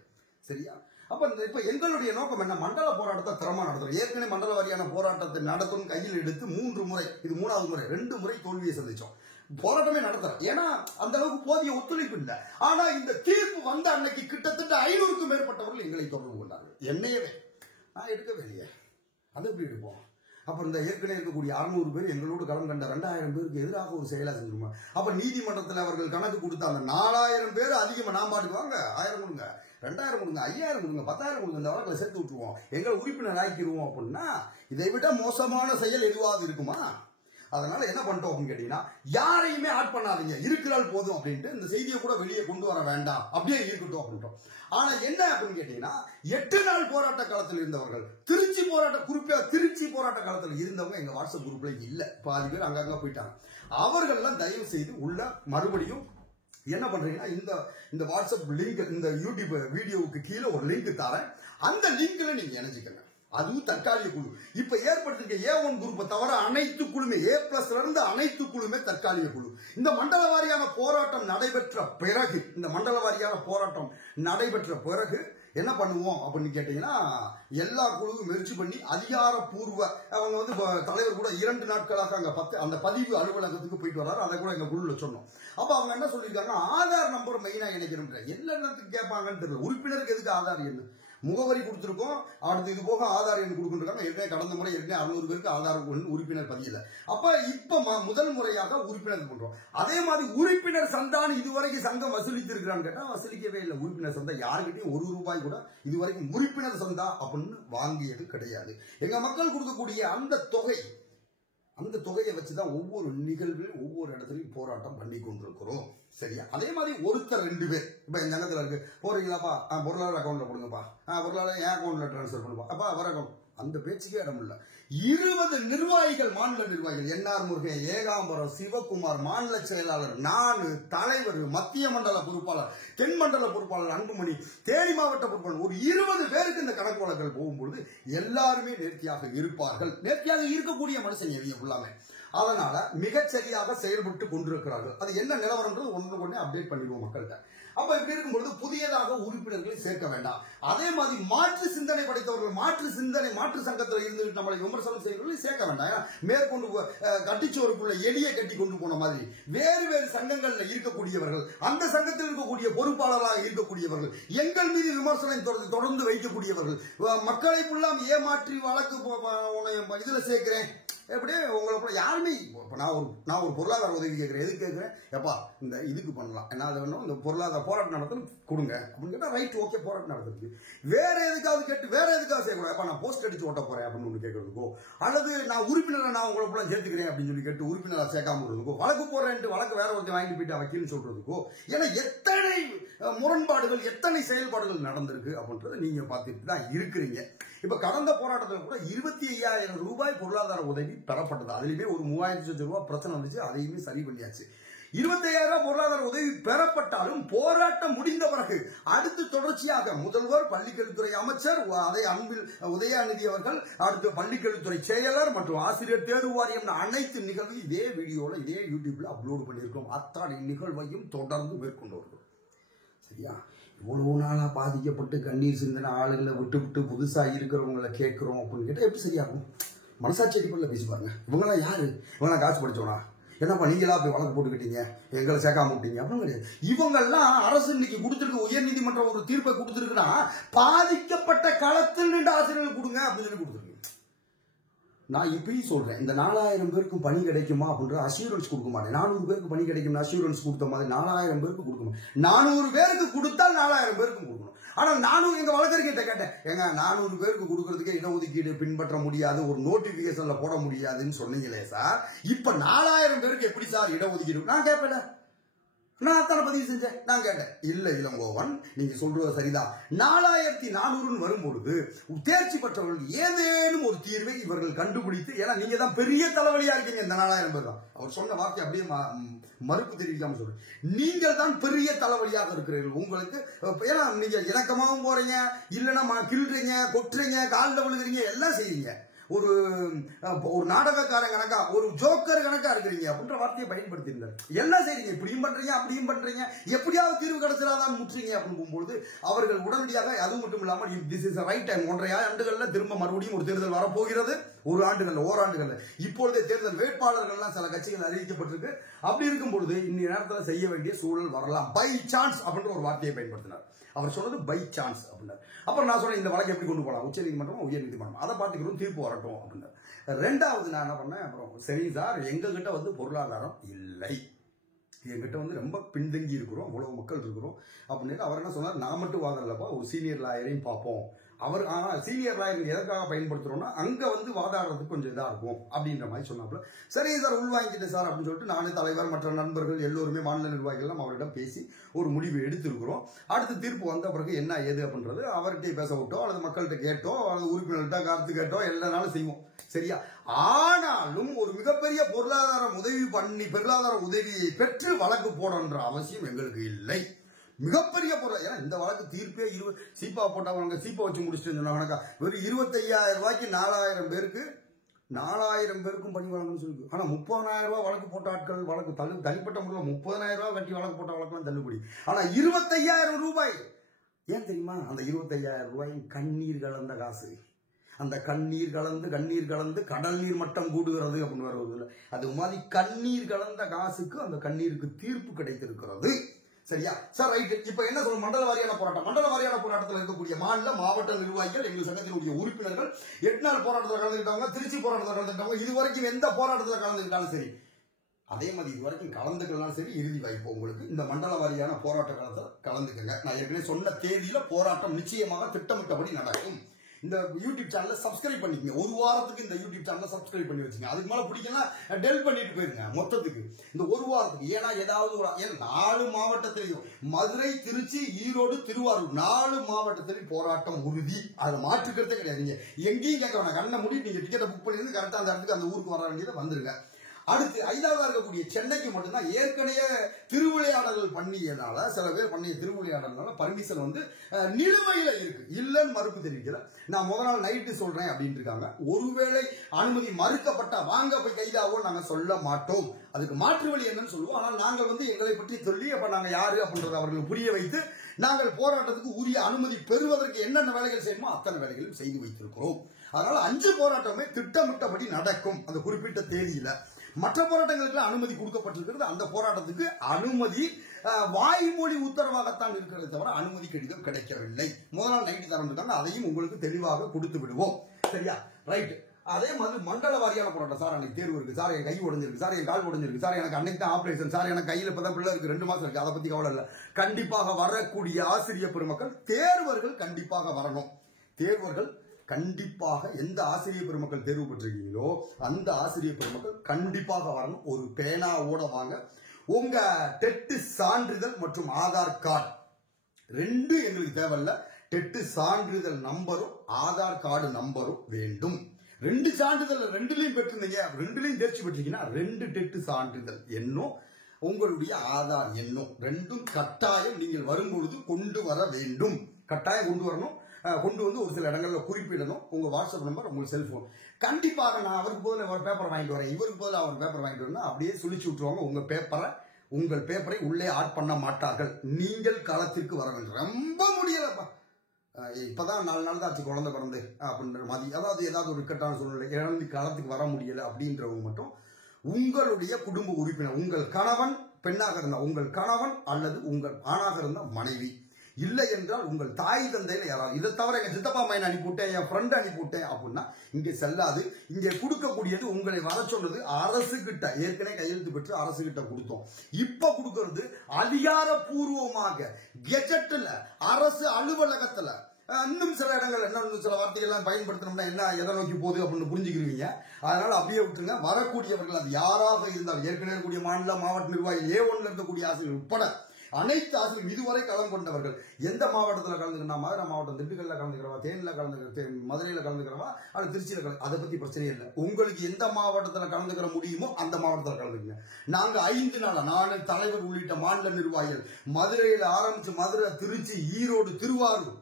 சரியா? அப்ப இப்ப எங்களுடைய நோக்கம் என்ன? மண்டல போராட்டத்தை திறமா நடத்துறோம். ஏற்கனவே மண்டல வாரியான போராட்டத்தை நடத்தும் கையில் எடுத்து 3 முறை, இது 3வது முறை, 2 முறை தோல்வியை சந்திச்சோம். போராட்டமே நடத்துறோம். ஏன்னா அந்த அளவுக்கு போதிய ஒத்துழைப்பு இல்லை. ஆனா இந்த தீர்ப்பு வந்த அன்னைக்கு கிட்டத்தட்ட 500க்கும் மேற்பட்டவர்கள் எங்களை தொடர்பு கொண்டார்கள். என்னையவே நான் எடுக்கவே இல்லையே, அது எப்படி எடுப்போம்? அப்ப இந்த ஏற்கனவே இருக்கக்கூடிய 600 பேர் எங்களோடு களம் கண்ட 2000 பேருக்கு எதிராக ஒரு செயலா செஞ்சிருமா? அப்ப நீதிமன்றத்தில் அவர்கள் கணக்கு கொடுத்த அந்த 4000 பேர் அதிகமா நாம் பாட்டுக்குவாங்க. 1000 கொடுங்க, 2000 கொடுங்க, 5000 கொடுங்க, 10000 கொடுங்க, இந்த வழக்கில் சேர்த்து விட்டுருவோம், எங்களை உறுப்பினர் ஆக்கிடுவோம் அப்படின்னா இதை விட மோசமான செயல் எதுவாக இருக்குமா? அதனால என்ன பண்ணிட்டோம் அப்படின்னு கேட்டீங்கன்னா, யாரையுமே ஆட் பண்ணாதீங்க, இருக்கிறாள் போதும் அப்படின்ட்டு இந்த செய்தியை கூட வெளியே கொண்டு வர வேண்டாம், அப்படியே இருக்கட்டும் அப்படின்றோம். ஆனா என்ன அப்படின்னு கேட்டீங்கன்னா, 8 நாள் போராட்ட காலத்தில் இருந்தவர்கள், குறிப்பா திருச்சி போராட்ட காலத்தில் இருந்தவங்க எங்க வாட்ஸ்அப் குரூப்ல இல்ல. பாதி பேர் அங்கங்க போயிட்டாங்க. அவர்கள் எல்லாம் தயவு செய்து உள்ள மறுபடியும் என்ன பண்றீங்கன்னா, இந்த வாட்ஸ்அப் லிங்க், இந்த யூடியூப் வீடியோவுக்கு கீழே ஒரு லிங்க் தரேன், அந்த லிங்க்ல நீங்க இணைஞ்சுக்கங்க. அதுவும் தற்காலிக குழு. இப்ப ஏற்படுத்திருக்க A1 குரூப்பை தவிர அனைத்து குழுமே, A+ இருந்து அனைத்து குழுமே தற்காலிக குழு. இந்த மண்டல வாரியான போராட்டம் நடைபெற்ற பிறகு என்ன பண்ணுவோம் அப்படின்னு கேட்டீங்கன்னா, எல்லா குழுவும் முயற்சி பண்ணி அதிகாரப்பூர்வ அவங்க வந்து தலைவர் கூட 2 நாட்களாக அந்த பதிவு அலுவலகத்துக்கு போயிட்டு வர்றாரு. அதை கூட எங்க குழுல சொன்னோம். அப்ப அவங்க என்ன சொல்லியிருக்காங்க, ஆதார் நம்பர் மெயினா இணைக்கிறோம். என்னத்துக்கு கேட்பாங்கன்னு தெரியல. உறுப்பினருக்கு எதுக்கு ஆதார் எண்ணு? முகவரி கொடுத்திருக்கோம், அடுத்து இது போக ஆதார் எண் கொடுக்கின்றாங்க. ஏற்கனவே கடந்த முறை 600 பேருக்கு ஆதார் உறுப்பினர் பதியல. அப்ப இப்ப முதல் முறையாக உறுப்பினர் பண்றோம். அதே மாதிரி உறுப்பினர் சந்தான்னு இதுவரைக்கும் சங்கம் வசூலித்து இருக்கிறான்னு கேட்டா வசூலிக்கவே இல்லை. உறுப்பினர் சந்தா யாருக்கிட்டையும் ₹1 கூட இதுவரைக்கும் உறுப்பினர் சந்தா அப்படின்னு வாங்கியது கிடையாது. எங்க மக்கள் கொடுக்கக்கூடிய அந்த தொகையை வச்சுதான் ஒவ்வொரு நிகழ்வில் ஒவ்வொரு இடத்துலையும் போராட்டம் பண்ணி கொண்டிருக்கிறோம். சரியா? அதே மாதிரி ஒருத்தர் 2 பேர் இப்ப என் சங்கத்துல இருக்கு, போறீங்களாப்பா, பொருளாதார அக்கௌண்ட்ல கொடுங்கப்பா, பொருளாதார என் அக்கௌண்ட்ல டிரான்ஸ்பர் பண்ணுப்பா, அப்பா அவர் அக்கௌண்ட், அந்த பேச்சுக்கே இடம் இல்ல. 20 நிர்வாகிகள், மாநில நிர்வாகிகள், என்ஆர் முருகன், ஏகாம்பரம், சிவகுமார், மாநில செயலாளர், நான், தலைவர், மத்திய மண்டல பொறுப்பாளர், தென் மண்டல பொறுப்பாளர் அன்புமணி, தேனி மாவட்ட பொறுப்பாளர், ஒரு 20 பேருக்கு இந்த கணக்கு வழக்குகள் போகும்பொழுது எல்லாருமே நேர்த்தியாக இருப்பார்கள். நேர்த்தியாக இருக்கக்கூடிய மனுஷன் எரிய ஃபுல்லாமே. அதனால மிகச்சரியாக செயல்பட்டு கொண்டிருக்கிறார்கள். அது என்ன நிலவரம்ன்றது ஒன்று அப்டேட் பண்ணிடுவோம் மக்கள்கிட்ட. அப்ப இப்படி இருக்கும்பொழுது புதியதாக உறுப்பினர்களை சேர்க்க வேண்டாம். அதே மாதிரி மாற்று சிந்தனை படைத்தவர்கள், மாற்று சங்கத்தில் இருந்து நம்மளை விமர்சனம் செய்வர்களை சேர்க்க வேண்டாம். மேற்கொண்டு கட்டிச்சோருக்குள்ள எளிய கட்டி கொண்டு போன மாதிரி வேறு சங்கங்கள்ல இருக்கக்கூடியவர்கள், அந்த சங்கத்தில் இருக்கக்கூடிய பொறுப்பாளராக இருக்கக்கூடியவர்கள், எங்கள் மீது விமர்சனம் தொடர்ந்து வைக்கக்கூடியவர்கள், மக்களை ஃபுல்லாம் ஏமாற்றி வழக்கு இதுல சேர்க்கிறேன், எப்படி உங்களை யாருமே நான் ஒரு பொருளாதார உதவி கேட்கிறேன். எதுக்கு கேட்கிறேன்? எப்பா இந்த இதுக்கு பண்ணலாம், என்ன வேணும், இந்த பொருளாதார போராட்டம் நடத்தணும் கொடுங்க அப்படின்னு கேட்டா ரைட், ஓகே, போராட்டம் நடத்துறது. வேற எதுக்காவது கேட்டு வேற எதுக்காக செய்யக்கூடாது. எப்ப நான் போஸ்ட் அடிச்சு ஓட்ட போறேன் அப்படின்னு ஒன்று கேட்கறதுக்கோ, அல்லது நான் உறுப்பினரை நான் உங்களை சேர்த்துக்கிறேன் அப்படின்னு சொல்லி கேட்டு உறுப்பினரை சேர்க்காம இருக்கிறதுக்கோ, வழக்கு போறேன்ட்டு வழக்கு வேற ஒருத்தர் வாங்கிட்டு போயிட்டு வக்கீல்னு சொல்றதுக்கோ, ஏன்னா எத்தனை முரண்பாடுகள், எத்தனை செயல்பாடுகள் நடந்திருக்கு அப்படின்றத நீங்க பார்த்துட்டு தான் இருக்கிறீங்க. இப்ப கடந்த போராட்டத்தில் கூட 25,000 ரூபாய் பொருளாதார உதவி பெறப்பட்டது. அதுலயுமே ஒரு 3,000 ரூபாய் பிரச்சனை வந்துச்சு, அதையுமே சரி பண்ணியாச்சு. 25,000 பொருளாதார உதவி பெறப்பட்டாலும் போராட்டம் முடிந்த பிறகு அடுத்து தொடர்ச்சியாக முதல்வர், பள்ளிக்கல்வித்துறை அமைச்சர், அதை அன்பில் உதயாநிதி அவர்கள், அடுத்து பள்ளிக்கல்வித்துறை செயலர் மற்றும் ஆசிரியர் தேர்வு வாரியம் அனைத்து நிகழ்வையும் இதே வீடியோல, இதே யூடியூப்ல அப்லோட் பண்ணியிருக்கோம். அத்தனை நிகழ்வையும் தொடர்ந்து மேற்கொண்டு வருகிறோம். சரியா? இவ்வளவு நாளா பாதிக்கப்பட்டு கண்ணீர் சிந்தின ஆளுங்களை விட்டு புதுசா இருக்கிறவங்களை கேட்கிறோம் அப்படின்னு கேட்டா எப்படி சரியாகும்? மனசாட்சி அடிப்படையில் பேசி பாருங்க. இவங்கெல்லாம் யாரு? இவங்கெல்லாம் காசு படிச்சோனா? என்னப்பா நீங்களா போய் வழக்கு போட்டுக்கிட்டீங்க, எங்களை சேர்க்காம விட்டீங்க அப்படின்னு கிடையாது. இவங்கெல்லாம் அரசு இன்னைக்கு கொடுத்துருக்கு, உயர் நீதிமன்றம் ஒரு தீர்ப்பை கொடுத்துருக்குன்னா பாதிக்கப்பட்ட களத்தில் நின்று ஆசிரியர்கள் கொடுங்க அப்படின்னு சொல்லி கொடுத்துருக்கு. நான் இப்பயும் சொல்றேன், இந்த 4000 பேருக்கும் பணி கிடைக்குமா அப்படின்ற அஷூரன்ஸ் கொடுக்க மாட்டேன். 400 பேருக்கு பணி கிடைக்கும் அஷூரன்ஸ் கொடுத்த மாதிரி 4000 பேருக்கு கொடுக்கணும். 400 பேருக்கு கொடுத்தால் 4000 பேருக்கும் கொடுக்கணும். ஆனா 400 எங்க வழக்கறிஞர்கிட்ட கேட்டேன், ஏங்க 400 பேருக்கு கொடுக்கறதுக்கு இடஒதுக்கீடு பின்பற்ற முடியாது, ஒரு நோட்டிபிகேஷன்ல போட முடியாதுன்னு சொன்னீங்களே சார், இப்ப 4000 பேருக்கு எப்படி சார் இடஒதுக்கீடு? நான் கேட்பேன், நான் அத்தனை பதிவு செஞ்சேன். நான் கேட்டேன், இல்ல இளங்கோவன் நீங்க சொல்றது சரிதான், 4400 வரும்பொழுது தேர்ச்சி பெற்றவர்கள் ஏதேனும் ஒரு தீர்வை இவர்கள் கண்டுபிடித்து, ஏன்னா நீங்க தான் பெரிய தலைவலியா இருக்கீங்க, இந்த 4000 பேர் தான். அவர் சொன்ன வார்த்தை அப்படியே மறுப்பு தெரிவிக்காம சொல்றேன், நீங்கள் தான் பெரிய தலைவலியாக இருக்கிறீர்கள். உங்களுக்கு ஏன்னா நீங்க இணக்கமாகவும் போறீங்க, இல்லைன்னா கிள்றீங்க, கொட்டுறீங்க, காலில் விழுகிறீங்க, எல்லாம் செய்வீங்க. ஒரு நாடகக்காரன் கணக்கா, ஒரு ஜோக்கர் கணக்கா இருக்கிறீங்க அப்படின்ற வார்த்தையை பயன்படுத்திருந்தார். எல்லாம் செய்றீங்க, இப்படியும் பண்றீங்க அப்படியும் பண்றீங்க, எப்படியாவது தீர்வு கிடைச்சிடாதான் முற்றுறீங்க அப்படின்னு போகும்போது அவர்கள் உடனடியாக, அது மட்டும் இல்லாமல் திஸ் இஸ் ரைட் டைம், 1.5 ஆண்டுகள்ல திரும்ப மறுபடியும் ஒரு தேர்தல் வரப்போகிறது, ஓராண்டுகள்ல இப்பொழுதே தேர்தல் வேட்பாளர்கள்லாம் சில கட்சிகள் அறிவிக்கப்பட்டிருக்கு. அப்படி இருக்கும் பொழுது இந்த நேரத்தில் செய்ய வேண்டிய சூழல் வரலாம், பை சான்ஸ் அப்படின்ற ஒரு வார்த்தையை பயன்படுத்தினார். அவர் சொன்னது பை சான்ஸ் அப்படின்னார். அப்புறம் நான் சொன்னேன், இந்த வழக்கு எப்படி கொண்டு போகலாம், உச்ச நீதிமன்றம் உயர் நீதிமன்றம் அதை பார்த்துக்கிறோம், தீர்ப்பு வரட்டும் அப்படின்னார். ரெண்டாவது நான் என்ன பண்ணேன், அப்புறம் சரி சார் எங்ககிட்ட பொருளாதாரம் இல்லை, என்கிட்ட ரொம்ப பின்தங்கி இருக்கிறோம், அவ்வளவு மக்கள் இருக்கிறோம் அப்படின்னு. அவர் என்ன சொன்னார், நான் மட்டும் வாதம்லப்பா, ஒரு சீனியர் லாயரையும் பார்ப்போம். அவர் சீனியர் லாயர் எதற்காக பயன்படுத்துறோம்னா அங்க வாதாடுறதுக்கு கொஞ்சம் இதா இருக்கும் அப்படின்ற மாதிரி சொன்னாப்புல. சரி சார் உள்வாங்கிட்டேன் சார் அப்படின்னு சொல்லிட்டு நானே, தலைவர், மற்ற நண்பர்கள் எல்லோருமே, மாநில நிர்வாகிகள் அவரிடம் பேசி ஒரு முடிவு எடுத்திருக்கிறோம். அடுத்து தீர்ப்பு வந்த பிறகு என்ன ஏது அப்படின்றது அவர்கிட்ட பேச விட்டோம், அல்லது மக்கள்கிட்ட கேட்டோம், அல்லது உறுப்பினர்கள்ட்ட கருத்து கேட்டோம், எல்லாரும் செய்வோம். சரியா? ஆனாலும் ஒரு மிகப்பெரிய பொருளாதார உதவியை பெற்று வழக்கு போடன்ற அவசியம் எங்களுக்கு இல்லை. மிகப்பெரிய பொருள், ஏன்னா இந்த வழக்கு தீர்ப்பே சீப்பா போட்டவங்க சீப்பா வச்சு முடிச்சுட்டு சொன்னாங்க, வெறும் 25,000 ரூபாய்க்கு 4000 பேருக்கும் பணி வழங்கணும்னு சொல்லி. ஆனா 30,000 ரூபாய் வழக்கு போட்ட ஆட்கள் வழக்கு தனிப்பட்ட முறையில் 30,000 ரூபாய் கட்டி வழக்கு போட்ட வழக்கெல்லாம் தள்ளுபடி. ஆனா 25,000 ரூபாய் ஏன் தெரியுமா? அந்த 25,000 ரூபாய் கண்ணீர் கலந்த காசு. அந்த கண்ணீர் கலந்து கடல் நீர் மட்டம் கூடுகிறது அப்படின்னு வருவதில்லை. அது மாதிரி கண்ணீர் கலந்த காசுக்கு அந்த கண்ணீருக்கு தீர்ப்பு கிடைத்திருக்கிறது. சரியா சார்? ரைட். இப்ப என்ன சொல்ற, மண்டல வாரியான போராட்டத்தில் இருக்கக்கூடிய மாவட்ட நிர்வாகிகள், எங்கள் சங்கத்தினுடைய உறுப்பினர்கள் 8 நாள் போராட்டத்தில் கலந்துக்கிட்டவங்க, திருச்சி போராட்டத்தில் கலந்துக்கிட்டவங்க, இதுவரைக்கும் எந்த போராட்டத்தில் கலந்துக்கிட்டாலும் சரி, அதே மாதிரி இதுவரைக்கும் கலந்துக்கலாம் சரி, இறுதி வாய்ப்பு உங்களுக்கு இந்த மண்டல வாரியான போராட்ட காலத்தில் கலந்துக்கங்க. நான் ஏற்கனவே சொன்ன தேதியில போராட்டம் நிச்சயமாக திட்டமிட்டபடி நடக்கும். இந்த யூடியூப் சேனலை சப்ஸ்கிரைப் பண்ணிக்கங்க. ஒரு வாரத்துக்கு இந்த யூடியூப் சேனலை சப்ஸ்கிரைப் பண்ணி வச்சுங்க. அதுக்கு மேல பிடிக்கலாம் டெல் பண்ணிட்டு போயிருங்க மொத்தத்துக்கு இந்த ஒரு வாரத்துக்கு. ஏன்னா ஏதாவது 4 மாவட்டத்திலையும், மதுரை, திருச்சி, ஈரோடு, திருவாரூர் 4 மாவட்டத்திலையும் போராட்டம் உறுதி. அதை மாற்றுக்கிறதே கிடையாது. நீங்க எங்கேயும் கேட்க வேணாம், கண்ணை மூடி நீங்க டிக்கெட்டை புக் பண்ணி கரெக்டா அந்த இடத்துக்கு அந்த ஊருக்கு வர வேண்டியதை வந்துருங்க. அடுத்து 5ஆவதா இருக்கக்கூடிய சென்னைக்கு மட்டும்தான் ஏற்கனவே திருவிளையாடல்கள் பண்ணியனால, சில பேர் பண்ணிய திருவிளையாடல்னால பர்மிஷன் நிலுவையில இருக்கு, இல்லன்னு மறுப்பு தெரிவிக்கல. நான் முதல் நாள் நைட்டு சொல்றேன் அப்படின்னு இருக்காங்க. ஒருவேளை அனுமதி மறுக்கப்பட்ட வாங்க போய் கைதாவோ நாங்க சொல்ல மாட்டோம், அதுக்கு மாற்று வழி என்னன்னு சொல்லுவோம். ஆனால் நாங்கள் எங்களை பற்றி சொல்லி அப்ப நாங்க யாரு அப்படின்றத அவர்களுக்கு புரிய வைத்து நாங்கள் போராட்டத்துக்கு உரிய அனுமதி பெறுவதற்கு என்னென்ன வேலைகள் செய்யணுமோ அத்தனை வேலைகளும் செய்து வைத்திருக்கிறோம். அதனால 5 போராட்டமே திட்டமிட்டபடி நடக்கும் அந்த குறிப்பிட்ட தேதியில. மற்ற போராட்டங்களுக்கு அனுமதி கொடுக்கப்பட்டிருக்கிறது. அந்த போராட்டத்துக்கு அனுமதி வாய்மொழி உத்தரவாகத்தான் இருக்கிறத தவிர அனுமதி கடிதம் கிடைக்கவில்லை. முதல் நாள் நைட்டு தரம்பிருக்காங்க, அதையும் உங்களுக்கு தெளிவாக கொடுத்து விடுவோம். சரியா? ரைட். அதே மாதிரி மண்டல வாரியான போராட்டம். சார் அன்னைக்கு தேர்வு இருக்கு சார், என் கை உடைஞ்சிருக்கு சார், என் கால் உடைஞ்சிருக்கு சார், எனக்கு அன்னைக்கு தான் ஆபரேஷன் சார், எனக்கு கையில இப்பதான் பிள்ளை இருக்கு, 2 மாசம் இருக்கு, அதை பத்தி கவலை இல்லை. கண்டிப்பாக வரக்கூடிய ஆசிரியர் பெருமக்கள், தேர்வர்கள் கண்டிப்பாக வரணும். தேர்வர்கள் கண்டிப்பாக எந்த ஆசிரியர் பெருமக்கள் தேர்வு பெற்றிருக்கீங்களோ அந்த ஆசிரியர் பெருமக்கள் கண்டிப்பாக வரணும். ஒரு பேனாவோட வாங்க. உங்க டெட் சான்றிதழ் மற்றும் ஆதார் கார்டு 2 எங்களுக்கு தேவையில்ல. டெட் சான்றிதழ் நம்பரும் ஆதார் கார்டு நம்பரும் வேண்டும். 2 சான்றிதழ் 2லயும் பெற்றிருந்தீங்க, 2லயும் தேர்ச்சி பெற்றீங்கன்னா 2 டெட் சான்றிதழ் எண்ணும் உங்களுடைய ஆதார் எண்ணும் 2ம் கட்டாயம் நீங்கள் வரும்பொழுது கொண்டு வர வேண்டும். கட்டாயம் கொண்டு வரணும். கொண்டு ஒரு சில இடங்கள்ல குறிப்பிடணும். உங்க வாட்ஸ்அப் நம்பர், உங்க செல்போன். கண்டிப்பாக நான் அவருக்கு பதில் ஒரு பேப்பர் வாங்கிட்டு வரேன், இவருக்கு பதில் அவர் பேப்பர் வாங்கிட்டு வரேன், அப்படியே சுழிச்சு விட்டுருவாங்க. உங்கள் பேப்பரை உள்ளே ஆட் பண்ண மாட்டார்கள். நீங்கள் களத்திற்கு வர வேண்டும். ரொம்ப முடியலப்பா, இப்பதான் 4 நாள் தான் ஆச்சு குழந்தை பிறந்து அப்படின்ற மாதிரி, அதாவது ஏதாவது ஒரு இக்கட்டான சூழ்நிலை இழந்து காலத்துக்கு வர முடியல அப்படின்றவங்க மட்டும் உங்களுடைய குடும்ப உறுப்பினர், உங்கள் கணவன் பெண்ணாக இருந்தா உங்கள் கணவன் அல்லது உங்கள் ஆணாக இருந்தா மனைவி, இல்லை என்றால் உங்கள் தாய் தந்தையில யாராவது, இதை தவிர எங்க சித்தப்பா மையன் அனுப்பிவிட்டேன், என் ஃப்ரெண்ட் அனுப்பிவிட்டேன் அப்படின்னா இங்கே செல்லாது. இங்கே கொடுக்கக்கூடியது உங்களை வர சொன்னது அரசு கிட்ட, ஏற்கனவே கையெழுத்து பெற்று அரசு கிட்ட கொடுத்தோம். இப்ப கொடுக்கிறது அதிகாரப்பூர்வமாக கெஜெட்ல, அரசு அலுவலகத்துல. இன்னும் சில இடங்கள் என்ன, சில வார்த்தைகள் எல்லாம் பயன்படுத்தணும்னா என்ன எதை நோக்கி போகுது அப்படின்னு புரிஞ்சுக்கிறீங்க. அதனால அப்படியே விட்டுருங்க. வரக்கூடியவர்கள் அது யாராக இருந்தால், ஏற்கனவே இருக்கக்கூடிய மாநில மாவட்ட நிர்வாகிகள், A1 இருக்கக்கூடிய ஆசிரியர் உட்பட அனைத்து ஆசிரியர்கள் இதுவரை கலந்து கொண்டவர்கள், எந்த மாவட்டத்தில் கலந்துக்கிறா, மதுரை மாவட்டம் திண்டுக்கல்ல கலந்துக்கிறவா, தேனியில் கலந்துக்கிற, மதுரையில் கலந்துக்கிறவா, அது திருச்சியில் கலந்து, அதை பத்தி பிரச்சனையே இல்லை. உங்களுக்கு எந்த மாவட்டத்தில் கலந்துக்கிற முடியுமோ அந்த மாவட்டத்தில் கலந்துக்குங்க. நாங்க 5 நாளா, நான் தலைவர் உள்ளிட்ட மாநில நிர்வாகிகள் மதுரையில் ஆரம்பிச்சு மதுரை, திருச்சி, ஈரோடு, திருவாரூர்,